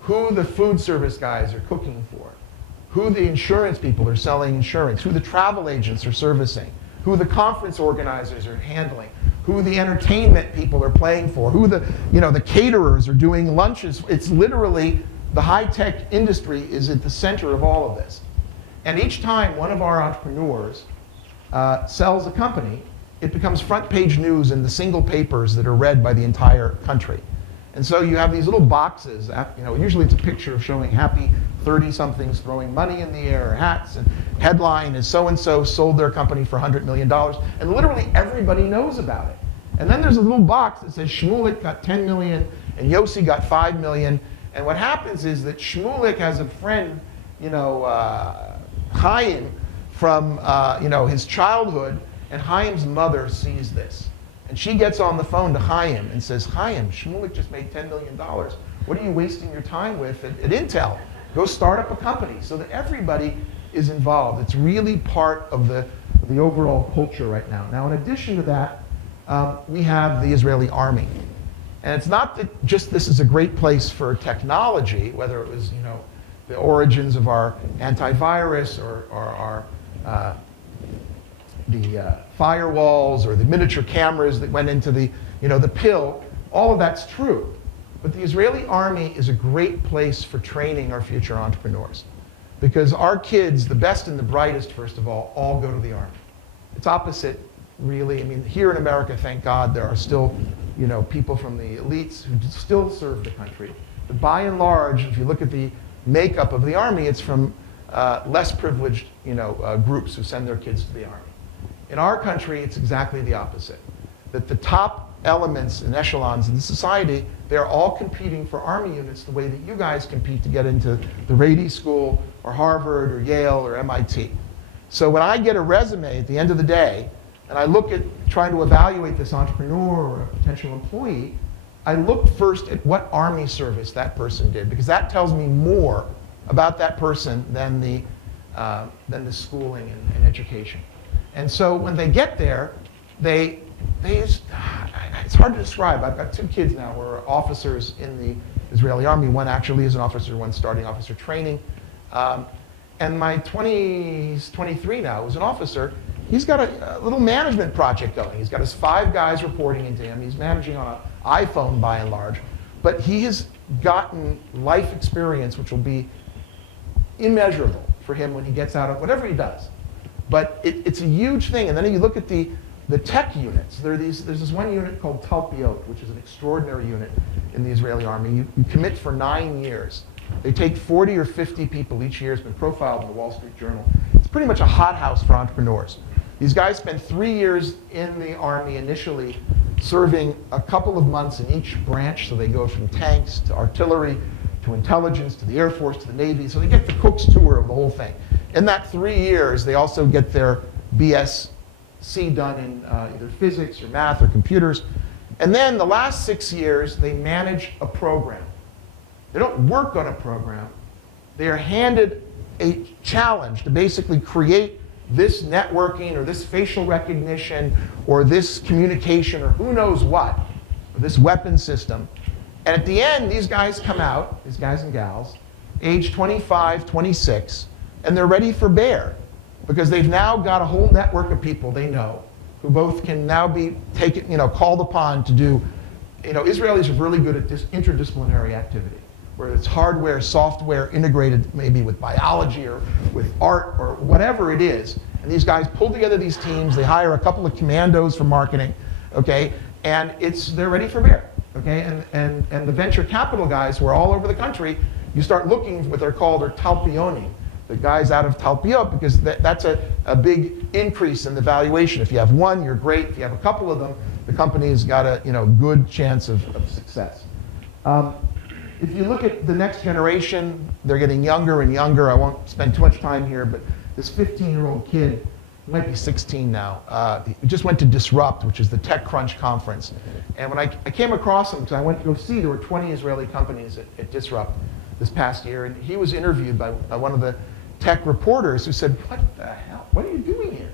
who the food service guys are cooking for, who the insurance people are selling insurance, who the travel agents are servicing, who the conference organizers are handling, who the entertainment people are playing for, who the caterers are doing lunches. It's literally the high-tech industry is at the center of all of this. And each time one of our entrepreneurs sells a company, it becomes front page news in the single papers that are read by the entire country. And so you have these little boxes, usually it's a picture of showing happy 30-somethings throwing money in the air, hats, and headline is so-and-so sold their company for $100 million. And literally everybody knows about it. And then there's a little box that says Shmulik got 10 million and Yossi got 5 million. And what happens is that Shmulik has a friend, Chaim, from his childhood, and Chaim's mother sees this. And she gets on the phone to Chaim and says, Chaim, Shmulik just made $10 million. What are you wasting your time with at Intel? Go start up a company, so that everybody is involved. It's really part of the overall culture right now. Now, in addition to that, we have the Israeli army. And it's not that just this is a great place for technology, whether it was the origins of our antivirus or our firewalls or the miniature cameras that went into the pill. All of that's true. But the Israeli army is a great place for training our future entrepreneurs. Because our kids, the best and the brightest, first of all go to the army. It's opposite, really. I mean, here in America, thank God, there are still people from the elites who still serve the country. But by and large, if you look at the makeup of the army, it's from less privileged groups who send their kids to the army. In our country, it's exactly the opposite. That the top elements and echelons in the society, they're all competing for army units the way that you guys compete to get into the Rady school or Harvard or Yale or MIT. So when I get a resume at the end of the day, and I look at trying to evaluate this entrepreneur or a potential employee, I look first at what army service that person did, because that tells me more about that person than the than the schooling and education. And so when they get there, they just, it's hard to describe. I've got 2 kids now who are officers in the Israeli army. One actually is an officer, one starting officer training. And my 20's 23 now, who's an officer, he's got a little management project going. He's got his 5 guys reporting into him. He's managing on an iPhone by and large. But he has gotten life experience which will be immeasurable for him when he gets out of whatever he does. But it's a huge thing. And then you look at the tech units. There's this one unit called Talpiot, which is an extraordinary unit in the Israeli army. You commit for 9 years. They take 40 or 50 people each year. It's been profiled in the Wall Street Journal. It's pretty much a hothouse for entrepreneurs. These guys spend 3 years in the army initially, serving a couple of months in each branch. So they go from tanks to artillery to intelligence to the Air Force to the Navy. So they get the Cook's tour of the whole thing. In that 3 years, they also get their BSc done in either physics or math or computers. And then the last 6 years, they manage a program. They don't work on a program. They are handed a challenge to basically create this networking or this facial recognition or this communication or who knows what, or this weapon system. And at the end, these guys come out, these guys and gals, age 25, 26, and they're ready for bear because they've now got a whole network of people they know who both can now be called upon to do, Israelis are really good at this interdisciplinary activity, where it's hardware, software, integrated maybe with biology or with art or whatever it is. And these guys pull together these teams, they hire a couple of commandos for marketing, okay, and they're ready for bear, okay? And the venture capital guys who are all over the country, you start looking for what they're called are talpionim, the guys out of Talpiot, because that's a big increase in the valuation. If you have one, you're great. If you have a couple of them, the company's got a good chance of success. If you look at the next generation, they're getting younger and younger. I won't spend too much time here, but this 15-year-old kid, he might be 16 now, he just went to Disrupt, which is the TechCrunch conference. And when I came across him, because I went to go see, there were 20 Israeli companies at Disrupt this past year, and he was interviewed by one of the tech reporters who said, "What the hell? What are you doing here?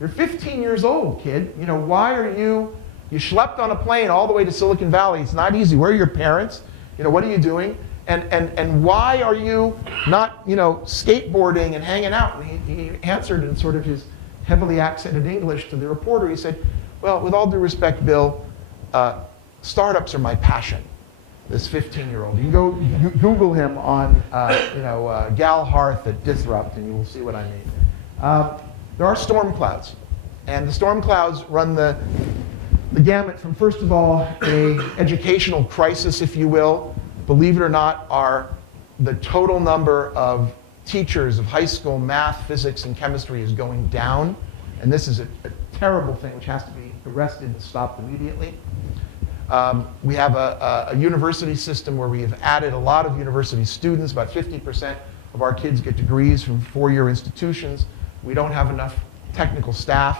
You're 15 years old, kid. Why are you schlepped on a plane all the way to Silicon Valley? It's not easy. Where are your parents? What are you doing? And why are you not, skateboarding and hanging out?" And he answered in sort of his heavily accented English to the reporter. He said, "Well, with all due respect, Bill, startups are my passion." This 15-year-old. You can go Google him on, Gal Harth at Disrupt, and you will see what I mean. There are storm clouds, and the storm clouds run the gamut from, first of all, a educational crisis, if you will. Believe it or not, the total number of teachers of high school math, physics, and chemistry is going down, and this is a terrible thing which has to be arrested and stopped immediately. We have a university system where we have added a lot of university students. About 50% of our kids get degrees from 4-year institutions. We don't have enough technical staff.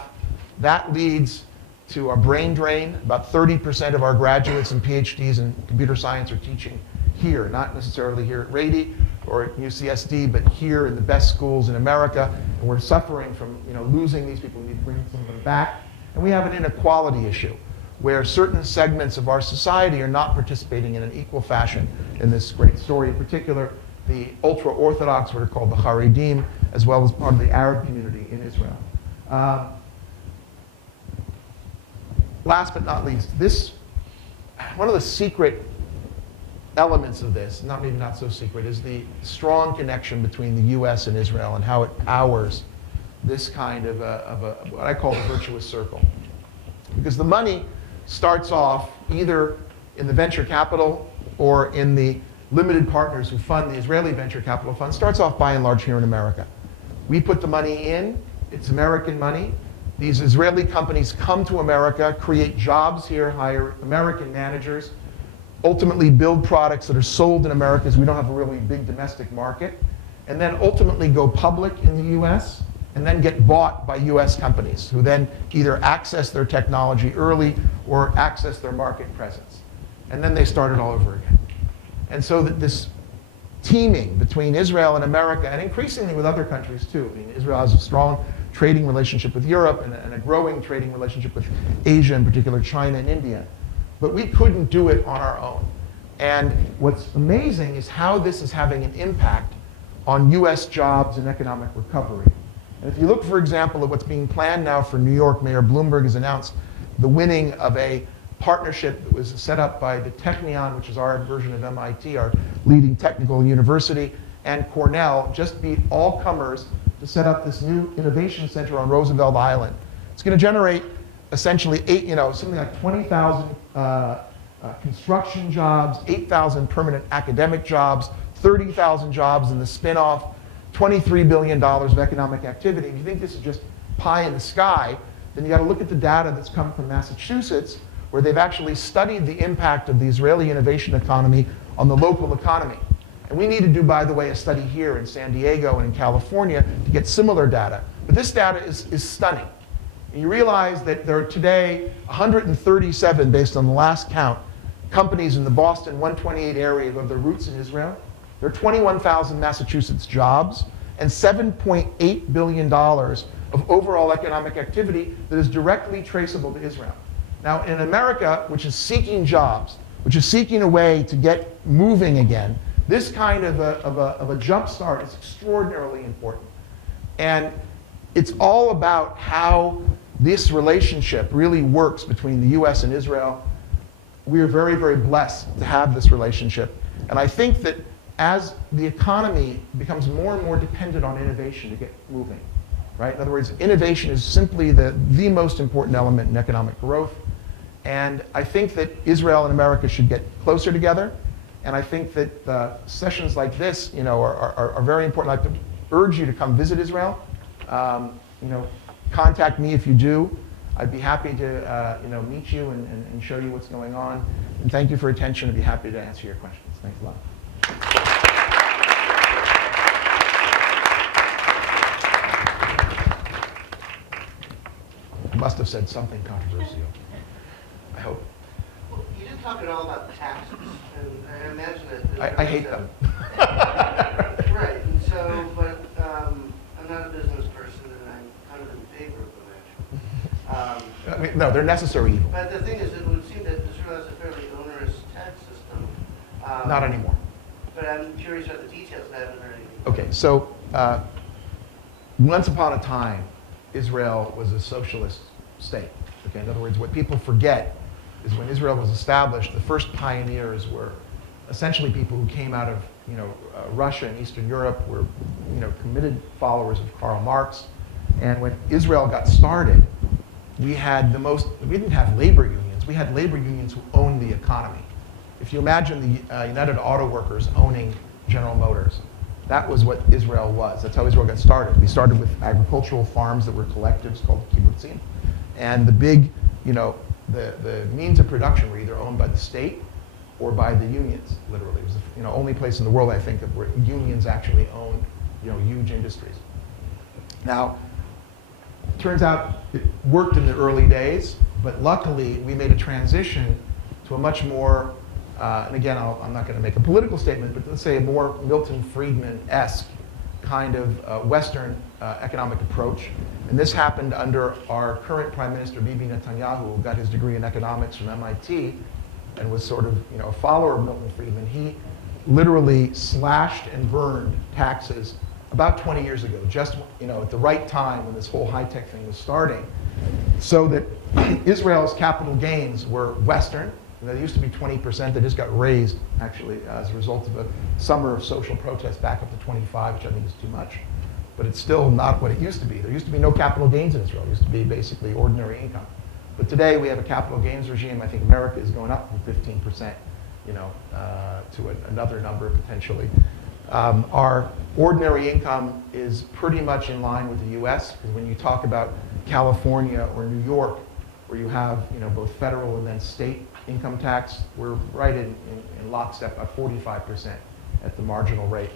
That leads to a brain drain. About 30% of our graduates and PhDs in computer science are teaching here, not necessarily here at Rady or at UCSD, but here in the best schools in America. And we're suffering from losing these people. We need to bring some of them back. And we have an inequality issue, where certain segments of our society are not participating in an equal fashion in this great story, in particular the ultra-Orthodox, what are called the Haredim, as well as part of the Arab community in Israel. Last but not least, one of the secret elements of this, maybe not so secret, is the strong connection between the US and Israel and how it powers this kind of what I call the virtuous circle. Because the money starts off either in the venture capital or in the limited partners who fund the Israeli venture capital fund, starts off by and large here in America. We put the money in, it's American money. These Israeli companies come to America, create jobs here, hire American managers, ultimately build products that are sold in America because we don't have a really big domestic market, and then ultimately go public in the US, and then get bought by US companies who then either access their technology early or access their market presence. And then they start it all over again. And so that this teaming between Israel and America, and increasingly with other countries too. I mean, Israel has a strong trading relationship with Europe and a growing trading relationship with Asia, in particular China and India. But we couldn't do it on our own. And what's amazing is how this is having an impact on US jobs and economic recovery. And if you look, for example, at what's being planned now for New York, Mayor Bloomberg has announced the winning of a partnership that was set up by the Technion, which is our version of MIT, our leading technical university, and Cornell, just beat all comers to set up this new innovation center on Roosevelt Island. It's going to generate essentially something like 20,000 construction jobs, 8,000 permanent academic jobs, 30,000 jobs in the spinoff, $23 billion of economic activity. If you think this is just pie in the sky, then you got to look at the data that's come from Massachusetts, where they've actually studied the impact of the Israeli innovation economy on the local economy. And we need to do, by the way, a study here in San Diego and in California to get similar data. But this data is stunning. And you realize that there are today 137, based on the last count, companies in the Boston 128 area who have their roots in Israel. There are 21,000 Massachusetts jobs and $7.8 billion of overall economic activity that is directly traceable to Israel. Now, in America, which is seeking jobs, which is seeking a way to get moving again, this kind of a jump start is extraordinarily important. And it's all about how this relationship really works between the US and Israel. We are very, very blessed to have this relationship. And I think that as the economy becomes more and more dependent on innovation to get moving, right? In other words, innovation is simply the most important element in economic growth. And I think that Israel and America should get closer together. And I think that sessions like this, are very important. I'd like to urge you to come visit Israel. Contact me if you do. I'd be happy to, meet you and show you what's going on. And thank you for your attention. I'd be happy to answer your questions. Thanks a lot. I must have said something controversial. I hope. Well, you didn't talk at all about taxes, and I imagine that. I hate them. Right, and so, but I'm not a business person, and I'm kind of in favor of them, actually. No, they're necessary evil. But the thing is, it would seem that Israel has a fairly onerous tax system. Not anymore. But I'm curious about the details. I haven't heard anything. Okay, so once upon a time, Israel was a socialist state. Okay, in other words, what people forget is when Israel was established, the first pioneers were essentially people who came out of Russia and Eastern Europe, were committed followers of Karl Marx. And when Israel got started, we didn't have labor unions. We had labor unions who owned the economy. If you imagine the United Auto Workers owning General Motors, that was what Israel was. That's how Israel got started. We started with agricultural farms that were collectives called kibbutzim. And the big, the means of production were either owned by the state or by the unions, literally. It was the only place in the world, I think, where unions actually owned huge industries. Now, it turns out it worked in the early days, but luckily we made a transition to a much more, and again, I'm not going to make a political statement, but let's say a more Milton Friedman-esque kind of Western economic approach. And this happened under our current Prime Minister, Bibi Netanyahu, who got his degree in economics from MIT and was sort of a follower of Milton Friedman. He literally slashed and burned taxes about 20 years ago, just at the right time when this whole high-tech thing was starting, so that Israel's capital gains were Western. They used to be 20%. They just got raised, actually, as a result of a summer of social protest back up to 25, which I think is too much. But it's still not what it used to be. There used to be no capital gains in Israel. It used to be basically ordinary income. But today we have a capital gains regime. I think America is going up from 15%, to another number potentially. Our ordinary income is pretty much in line with the US, because when you talk about California or New York, where you have both federal and then state income tax, we're right in lockstep at 45% at the marginal rate.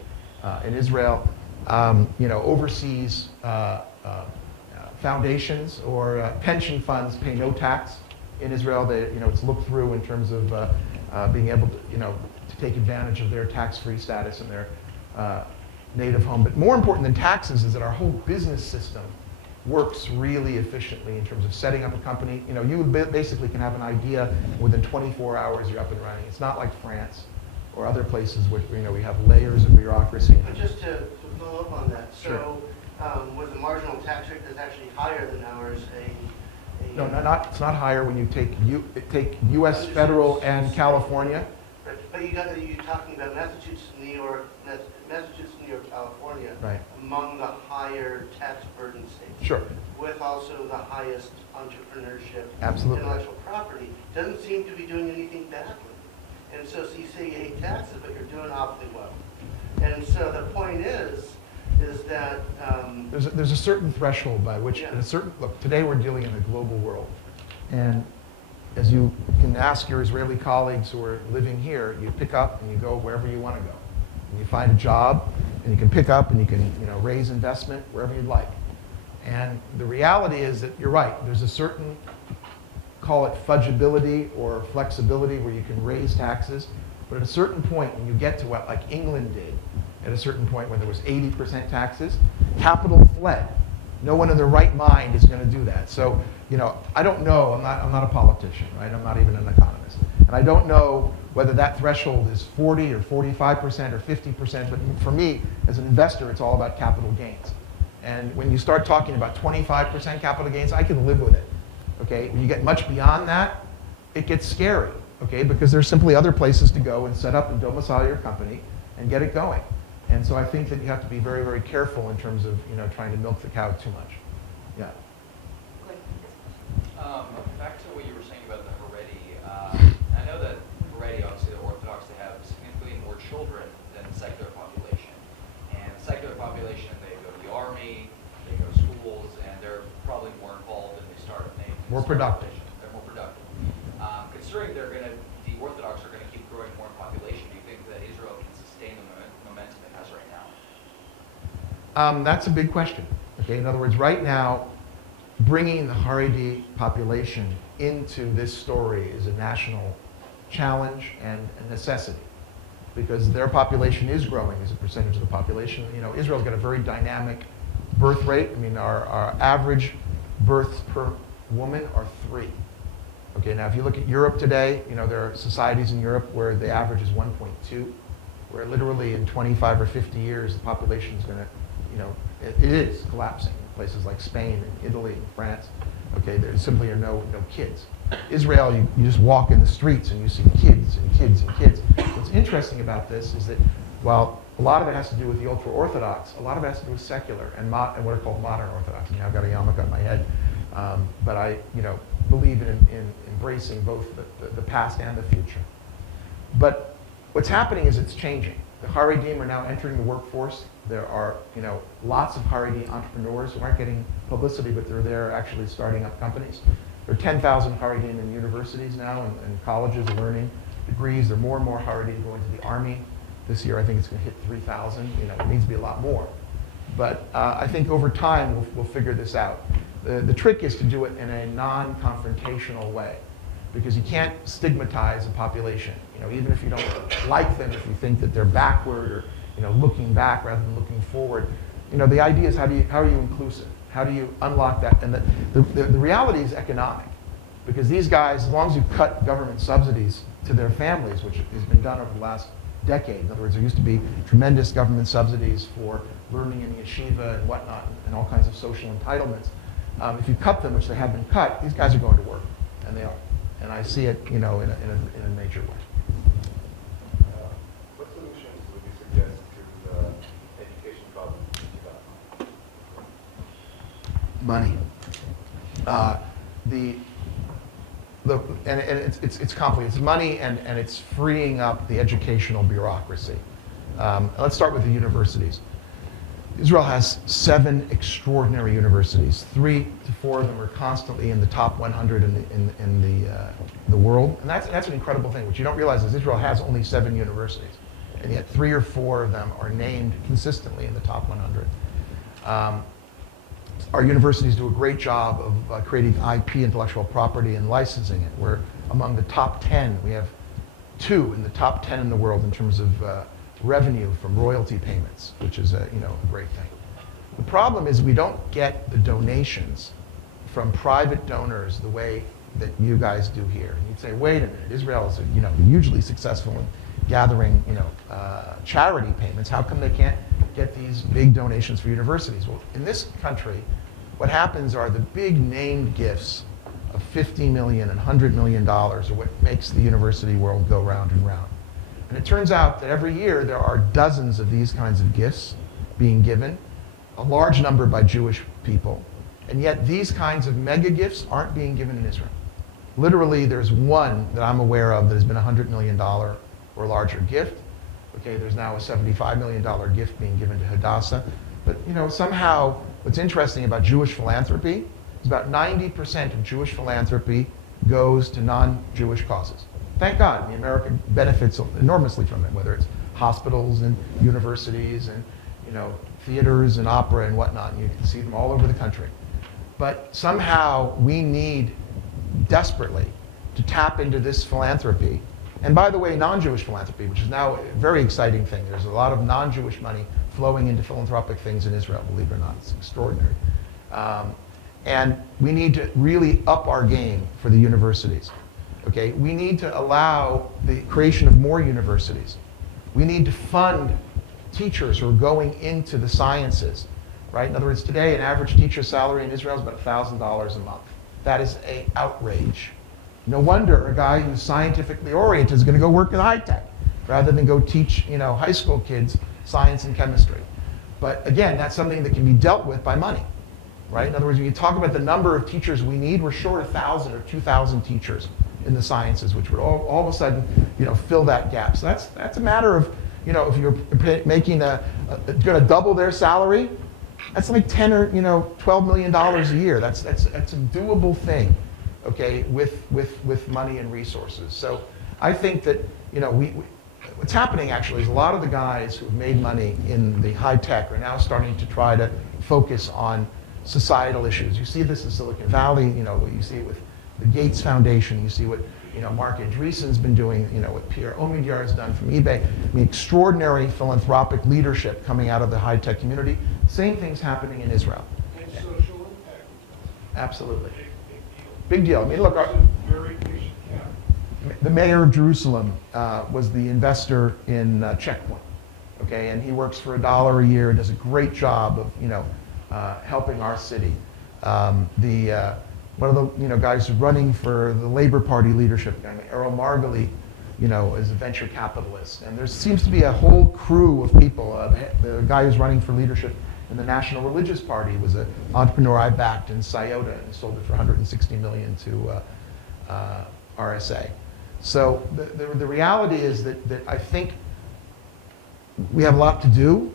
In Israel, overseas foundations or pension funds pay no tax in Israel. It's looked through in terms of being able to take advantage of their tax-free status in their native home. But more important than taxes is that our whole business system works really efficiently in terms of setting up a company. You basically can have an idea within 24 hours you're up and running. It's not like France or other places where we have layers of bureaucracy. But just to follow up on that, Sure. so was the marginal tax rate that's actually higher than ours No, it's not higher when you take U.S. federal and California. But you're talking about Massachusetts, New York, California, Right. among the higher tax burden states. Sure. With also the highest entrepreneurship, Absolutely. intellectual property, doesn't seem to be doing anything badly. And so you say you hate taxes, but you're doing awfully well. And so the point is that There's a certain threshold by which, Yeah. look, today we're dealing in a global world. And as you can ask your Israeli colleagues who are living here, you pick up and you go wherever you want to go. And you find a job, and you can pick up and you can raise investment wherever you'd like. And the reality is that you're right. There's a certain, call it fudgeability or flexibility, where you can raise taxes. But at a certain point, when you get to what like England did, at a certain point when there was 80% taxes, capital fled. No one in their right mind is going to do that. So, I don't know. I'm not a politician, right? I'm not even an economist. And I don't know whether that threshold is 40 or 45% or 50%. But for me, as an investor, it's all about capital gains. And when you start talking about 25% capital gains, I can live with it. Okay? When you get much beyond that, it gets scary. Okay? Because there's simply other places to go and set up and domicile your company and get it going. And so I think that you have to be very, very careful in terms of trying to milk the cow too much. Yeah. Back to what you were saying about the Haredi. I know that Haredi, obviously the Orthodox, they have significantly more children than the secular population. And the secular population, they go to the army, they go to schools, and they're probably more involved in the startup name. More productive. They're more productive. Considering the Orthodox are going to keep growing more in population, do you think that Israel can sustain the momentum it has right now? That's a big question. Okay, in other words, right now, bringing the Haredi population into this story is a national challenge and a necessity, because their population is growing as a percentage of the population. Israel's got a very dynamic birth rate. I mean, our average births per woman are 3. Okay, now if you look at Europe today, there are societies in Europe where the average is 1.2, where literally in 25 or 50 years, the population is going to, it is collapsing in places like Spain and Italy and France. Okay, there simply are no kids. Israel, you just walk in the streets and you see kids and kids and kids. What's interesting about this is that while a lot of it has to do with the ultra-Orthodox, a lot of it has to do with secular and what are called modern Orthodox. I've got a yarmulke on my head, but I believe in embracing both the past and the future. But what's happening is it's changing. The Haredim are now entering the workforce. There are, lots of Haredi entrepreneurs who aren't getting publicity, but they're there actually starting up companies. There are 10,000 Haredim in universities now and colleges learning degrees. There are more and more Haredim going to the army. This year, I think it's going to hit 3,000. It needs to be a lot more. But I think over time, we'll figure this out. The trick is to do it in a non-confrontational way, because you can't stigmatize a population. Even if you don't like them, if you think that they're backward or looking back rather than looking forward. The idea is how are you inclusive? How do you unlock that? And the reality is economic, because these guys, as long as you cut government subsidies to their families, which has been done over the last decade. In other words, there used to be tremendous government subsidies for learning in yeshiva and whatnot, and all kinds of social entitlements. If you cut them, which they have been cut, these guys are going to work, and they are. And I see it, in a major way. What solutions would you suggest to the education problem in Money. It's complicated. It's money, and it's freeing up the educational bureaucracy. Let's start with the universities. Israel has 7 extraordinary universities. 3 to 4 of them are constantly in the top 100 in the world, and that's an incredible thing. What you don't realize is Israel has only 7 universities, and yet 3 or 4 of them are named consistently in the top 100. our universities do a great job of creating IP, intellectual property, and licensing it. We're among the top 10. We have 2 in the top 10 in the world in terms of revenue from royalty payments, which is a great thing. The problem is we don't get the donations from private donors the way that you guys do here. And you'd say, wait a minute, Israel is hugely successful in gathering charity payments. How come they can't get these big donations for universities? Well, in this country, what happens are the big named gifts of $50 million and $100 million are what makes the university world go round and round. And it turns out that every year there are dozens of these kinds of gifts being given, a large number by Jewish people, and yet these kinds of mega gifts aren't being given in Israel. Literally, there's one that I'm aware of that has been a $100 million or larger gift. Okay, there's now a $75 million gift being given to Hadassah. But somehow, what's interesting about Jewish philanthropy is about 90% of Jewish philanthropy goes to non-Jewish causes. Thank God, America benefits enormously from it, whether it's hospitals and universities and theaters and opera and whatnot. And you can see them all over the country. But somehow we need desperately to tap into this philanthropy. And by the way, non-Jewish philanthropy, which is now a very exciting thing. There's a lot of non-Jewish money flowing into philanthropic things in Israel, believe it or not. It's extraordinary. And we need to really up our game for the universities. Okay, we need to allow the creation of more universities. We need to fund teachers who are going into the sciences, right? In other words, today an average teacher's salary in Israel is about $1,000 a month. That is an outrage. No wonder a guy who's scientifically oriented is going to go work in high tech rather than go teach high school kids science and chemistry. But again, that's something that can be dealt with by money, right? In other words, when you talk about the number of teachers we need, we're short 1,000 or 2,000 teachers in the sciences, which would all of a sudden fill that gap. So that's a matter of if you're making going to double their salary, that's like $10 or $12 million a year. That's a doable thing, okay, with money and resources. So I think that what's happening actually is a lot of the guys who've made money in the high tech are now starting to try to focus on societal issues. You see this in Silicon Valley. You see it with the Gates Foundation. You see what Mark Andreessen's been doing. What Pierre Omidyar has done from eBay. I mean, extraordinary philanthropic leadership coming out of the high tech community. Same thing's happening in Israel. And social impact. Absolutely. Big deal. Big deal. I mean, look, It's a very patient camp. the mayor of Jerusalem was the investor in Checkpoint, okay, and he works for $1 a year and does a great job of helping our city. One of the guys who's running for the Labor Party leadership, Errol Margoley, is a venture capitalist, and there seems to be a whole crew of people. The guy who's running for leadership in the National Religious Party was an entrepreneur I backed in Scioto and sold it for $160 million to RSA. So the reality is that I think we have a lot to do,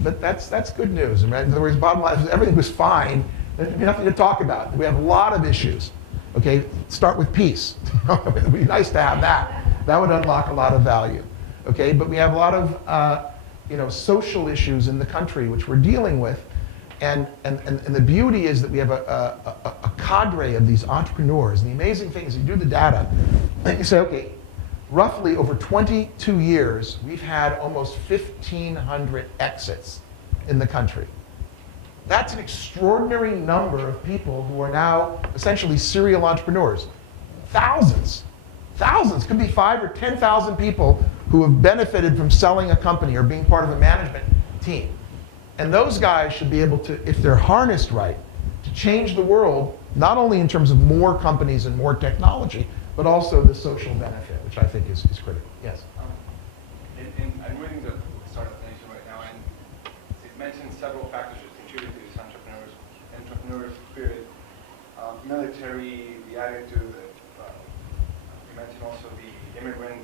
but that's good news. In other words, bottom line is everything was fine. There's nothing to talk about. We have a lot of issues. Okay, start with peace. It would be nice to have that. That would unlock a lot of value. Okay, but we have a lot of social issues in the country which we're dealing with, and the beauty is that we have a cadre of these entrepreneurs. And the amazing thing is, you do the data, and you say, okay, roughly over 22 years, we've had almost 1,500 exits in the country. That's an extraordinary number of people who are now essentially serial entrepreneurs. Thousands, could be 5,000 or 10,000 people who have benefited from selling a company or being part of a management team. And those guys should be able to, if they're harnessed right, to change the world, not only in terms of more companies and more technology, but also the social benefit, which I think is critical. Yes? I'm reading the Start of the Nation right now, and it mentions several factors which contribute to this entrepreneur spirit, military, the attitude. You mentioned also the immigrant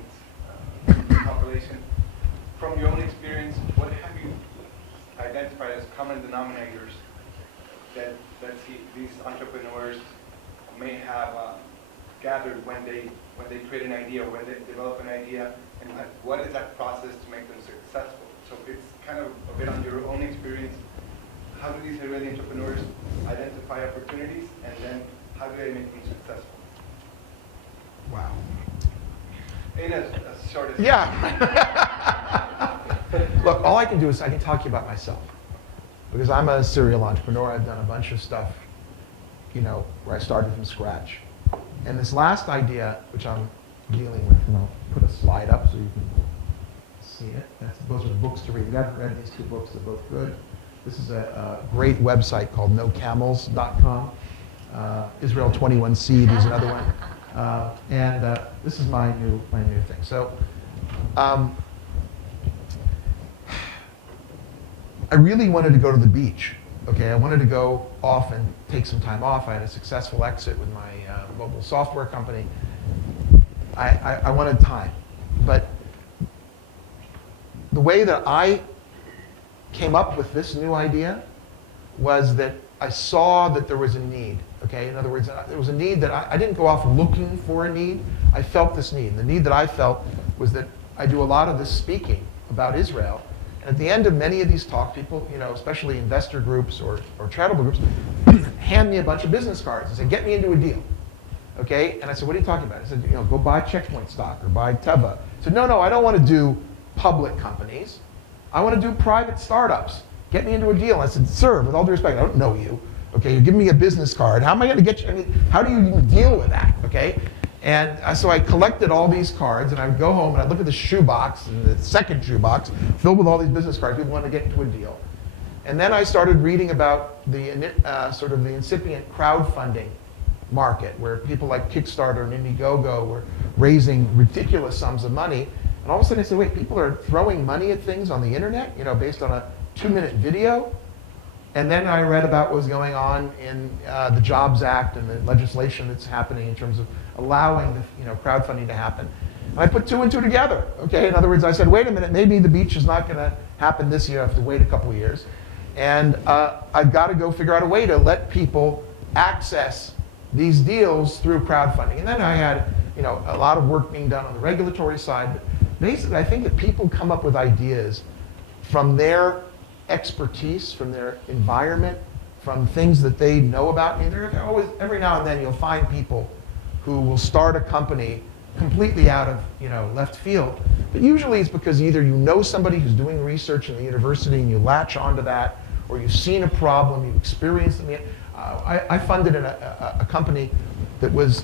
population. From your own experience, what have you identified as common denominators that these entrepreneurs may have gathered when they create an idea, when they develop an idea, and what is that process to make them successful? So it's kind of a bit on your own experience. How do these Israeli entrepreneurs identify opportunities, and then how do I make them successful? Wow. Ain't as short as Yeah. Look, all I can do is I can talk to you about myself. Because I'm a serial entrepreneur. I've done a bunch of stuff, where I started from scratch. And this last idea, which I'm dealing with, and I'll put a slide up so you can see it. Those are books to read. If you haven't read these two books, they're both good. This is a great website called nocamels.com. Israel 21 is another one. And this is my new thing. So I really wanted to go to the beach. Okay, I wanted to go off and take some time off. I had a successful exit with my mobile software company. I wanted time. But the way that I came up with this new idea was that I saw that there was a need. Okay, in other words, there was a need that I didn't go off looking for a need. I felt this need. And the need that I felt was that I do a lot of this speaking about Israel. And at the end of many of these talks, people, especially investor groups or charitable groups, hand me a bunch of business cards and say, get me into a deal. Okay? And I said, what are you talking about? I said, go buy Checkpoint stock or buy Teva. I said, no, I don't want to do public companies. I want to do private startups. Get me into a deal. I said, sir, with all due respect, I don't know you. Okay, you're giving me a business card. How am I going to get you? I mean, how do you even deal with that? Okay? And so I collected all these cards, and I would go home and I'd look at the shoebox, and the second shoebox filled with all these business cards. People wanted to get into a deal. And then I started reading about the sort of the incipient crowdfunding market, where people like Kickstarter and Indiegogo were raising ridiculous sums of money. And all of a sudden I said, wait, people are throwing money at things on the internet, based on a 2-minute video? And then I read about what was going on in the Jobs Act and the legislation that's happening in terms of allowing the crowdfunding to happen. And I put 2 and 2 together. Okay, in other words, I said, wait a minute, maybe the beach is not going to happen this year. I have to wait a couple of years, and I've got to go figure out a way to let people access these deals through crowdfunding. And then I had a lot of work being done on the regulatory side. But basically, I think that people come up with ideas from their expertise, from their environment, from things that they know about. I mean, there are always, every now and then, you'll find people who will start a company completely out of left field. But usually it's because either you know somebody who's doing research in the university and you latch onto that, or you've seen a problem, you've experienced it. I funded a company that was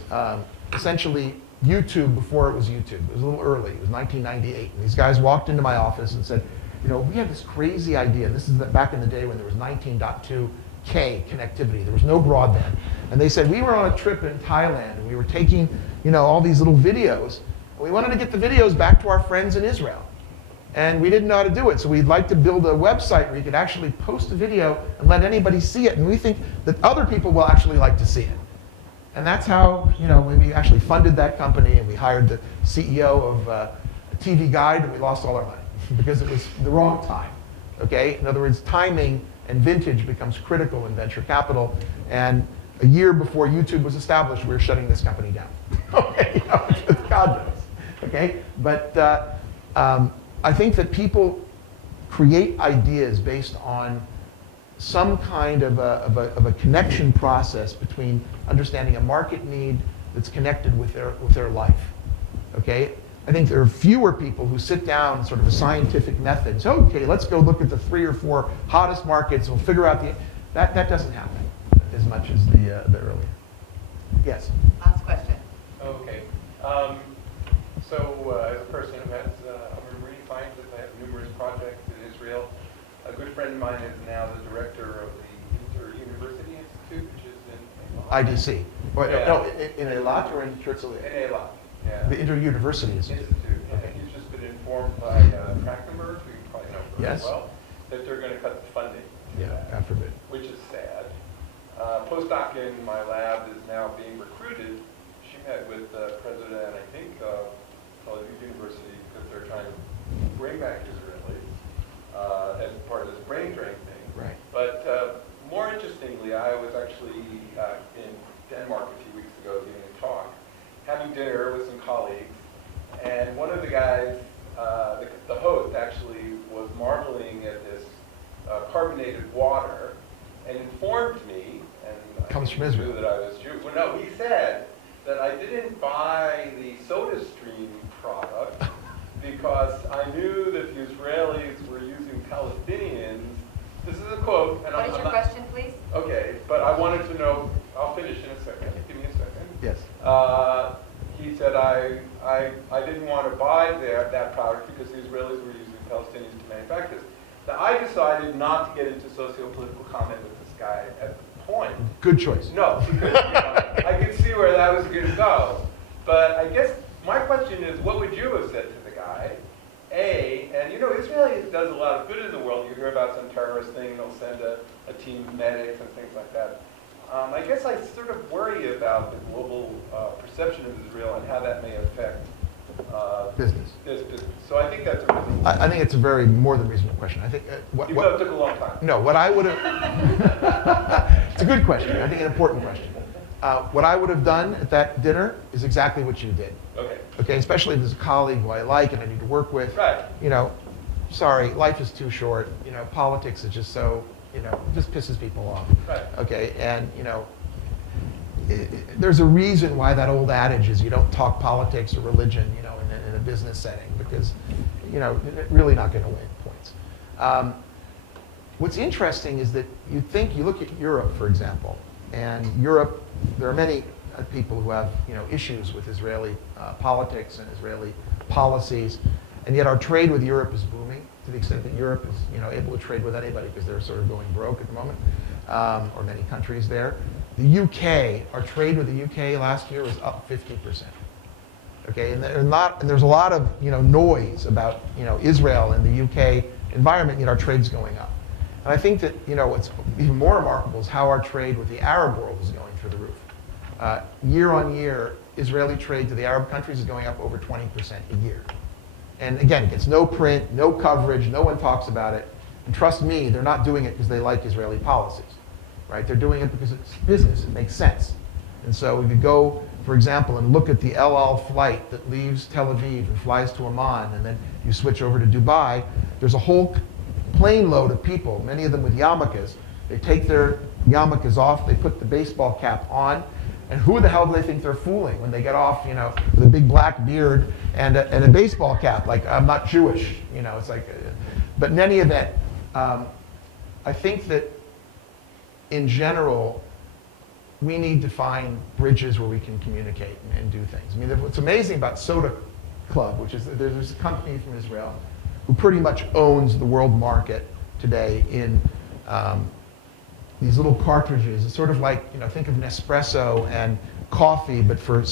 essentially YouTube before it was YouTube. It was a little early. It was 1998. And these guys walked into my office and said, we have this crazy idea. This is back in the day when there was 19.2K connectivity. There was no broadband. And they said, we were on a trip in Thailand, and we were taking, all these little videos. And we wanted to get the videos back to our friends in Israel. And we didn't know how to do it. So we'd like to build a website where you could actually post a video and let anybody see it. And we think that other people will actually like to see it. And that's how, we actually funded that company, and we hired the CEO of TV Guide, and we lost all our money because it was the wrong time. Okay? In other words, timing and vintage becomes critical in venture capital. And a year before YouTube was established, we were shutting this company down. Okay? God knows. Okay? But I think that people create ideas based on some kind of a connection process between understanding a market need that's connected with their life. Okay? I think there are fewer people who sit down and sort of a scientific method. So, okay, let's go look at the 3 or 4 hottest markets. We'll figure out that doesn't happen as much as the earlier. Yes. Last question. Okay. So, as a person who has, I'm really fine that I have numerous projects in Israel. A good friend of mine is now the director of the Inter-University Institute, which is in IDC. Yeah. No, in Eilat or in Herzliya? In Eilat. Yeah. The Inter-University Institute. Okay. He's just been informed by Trachtenberg, who you probably know very Yes. well, that they're going to cut the funding. to Yeah, that, God forbid. which is sad. Postdoc in my lab is now being recruited. She met with the president, I think, of Tel Aviv University, because they're trying to bring back Israelis as part of this brain drain thing. Right. But more interestingly, I was actually in Denmark a few weeks ago giving a talk, having dinner with some colleagues, and one of the guys, the host actually was marveling at this carbonated water and informed me comes from He Israel. knew that I was Jewish. Well, no, he said that I didn't buy the SodaStream product because I knew that the Israelis were using Palestinians. This is a quote. And What is your question, please? Okay, but I wanted to know, I'll finish in a second. Give me a second. Yes. He said I didn't want to buy that product because the Israelis were using Palestinians to manufacture this. Now, I decided not to get into socio-political comment with this guy at the point. Good choice. No, because I could see where that was going to go. But I guess my question is, what would you have said to the guy? And Israel does a lot of good in the world. You hear about some terrorist thing, they'll send a team of medics and things like that. I guess I sort of worry about the global perception of Israel and how that may affect Business. this business. So I think that's a reasonable I think it's a very more than reasonable question. I think Even though it took a long time. No, what I would have, it's a good question. I think an important question. What I would have done at that dinner is exactly what you did. Okay. Okay, especially if there's a colleague who I like and I need to work with. Right. Sorry, life is too short. Politics is just so, it just pisses people off. Right. Okay, and there's a reason why that old adage is you don't talk politics or religion, in a business setting, because, you're really not going to win points. What's interesting is that you look at Europe, for example, and Europe, there are many people who have, issues with Israeli politics and Israeli policies, and yet our trade with Europe is booming to the extent that Europe is, able to trade with anybody because they're sort of going broke at the moment, or many countries there. The UK, our trade with the UK last year was up 50%. Okay, and there's a lot of noise about Israel and the UK environment, yet our trade's going up. And I think that what's even more remarkable is how our trade with the Arab world is going through the roof. Year on year, Israeli trade to the Arab countries is going up over 20% a year. And again, it gets no print, no coverage, no one talks about it. And trust me, they're not doing it because they like Israeli policies, right? They're doing it because it's business, it makes sense. And so if you go, for example, and look at the El Al flight that leaves Tel Aviv and flies to Amman, and then you switch over to Dubai, there's a whole plane load of people, many of them with yarmulkes. They take their yarmulkes off, they put the baseball cap on, and who the hell do they think they're fooling when they get off, with a big black beard and a baseball cap? Like, I'm not Jewish, it's like, but in any event, I think that in general, we need to find bridges where we can communicate and do things. I mean, what's amazing about Soda Club, which is there's a company from Israel who pretty much owns the world market today in these little cartridges. It's sort of like, think of Nespresso and coffee, but for,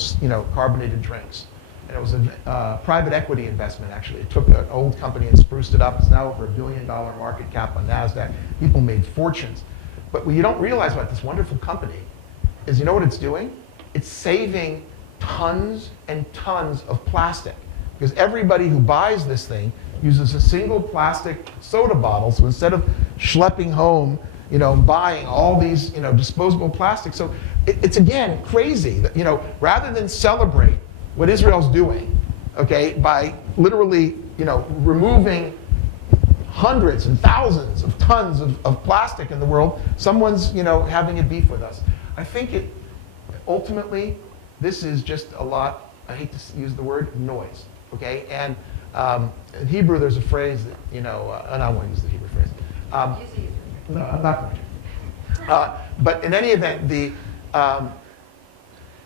carbonated drinks. And it was a private equity investment, actually. It took an old company and spruced it up. It's now over $1 billion market cap on NASDAQ. People made fortunes. But what you don't realize about this wonderful company is, what it's doing? It's saving tons and tons of plastic. Because everybody who buys this thing uses a single plastic soda bottle. So instead of schlepping home, buying all these, disposable plastic. So it's again crazy that, rather than celebrate what Israel's doing, okay, by literally, removing hundreds and thousands of tons of plastic in the world, someone's, having a beef with us. I think ultimately, this is just a lot, I hate to use the word, noise, okay? And in Hebrew, there's a phrase that, and I won't use the Hebrew phrase. No, I'm not going to. But in any event,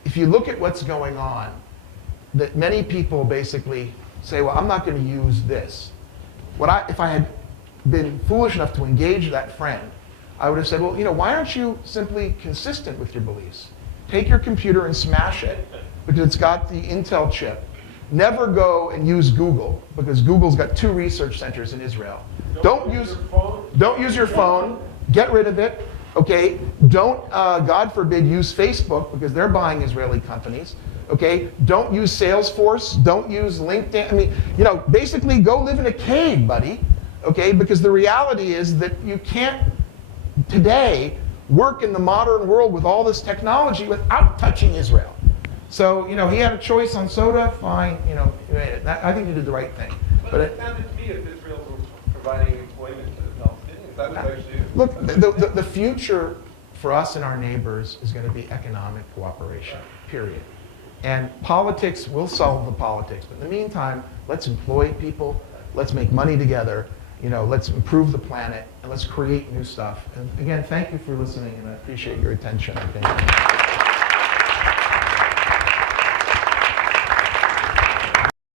if you look at what's going on, that many people basically say, well, I'm not going to use this. If I had been foolish enough to engage that friend, I would have said, well, why aren't you simply consistent with your beliefs? Take your computer and smash it because it's got the Intel chip. Never go and use Google because Google's got 2 research centers in Israel. Don't use your phone. Get rid of it. Okay. Don't, God forbid, use Facebook because they're buying Israeli companies. Okay. Don't use Salesforce. Don't use LinkedIn. I mean, basically go live in a cave, buddy. Okay. Because the reality is that you can't today work in the modern world with all this technology without touching Israel. So, he had a choice on soda, fine, he made it. I think he did the right thing. But it sounded to me as Israel was providing employment to the Palestinians. That was actually... Look, the future for us and our neighbors is going to be economic cooperation, period. And politics will solve the politics. But in the meantime, let's employ people, let's make money together, let's improve the planet, and let's create new stuff. And again, thank you for listening, and I appreciate your attention, I think.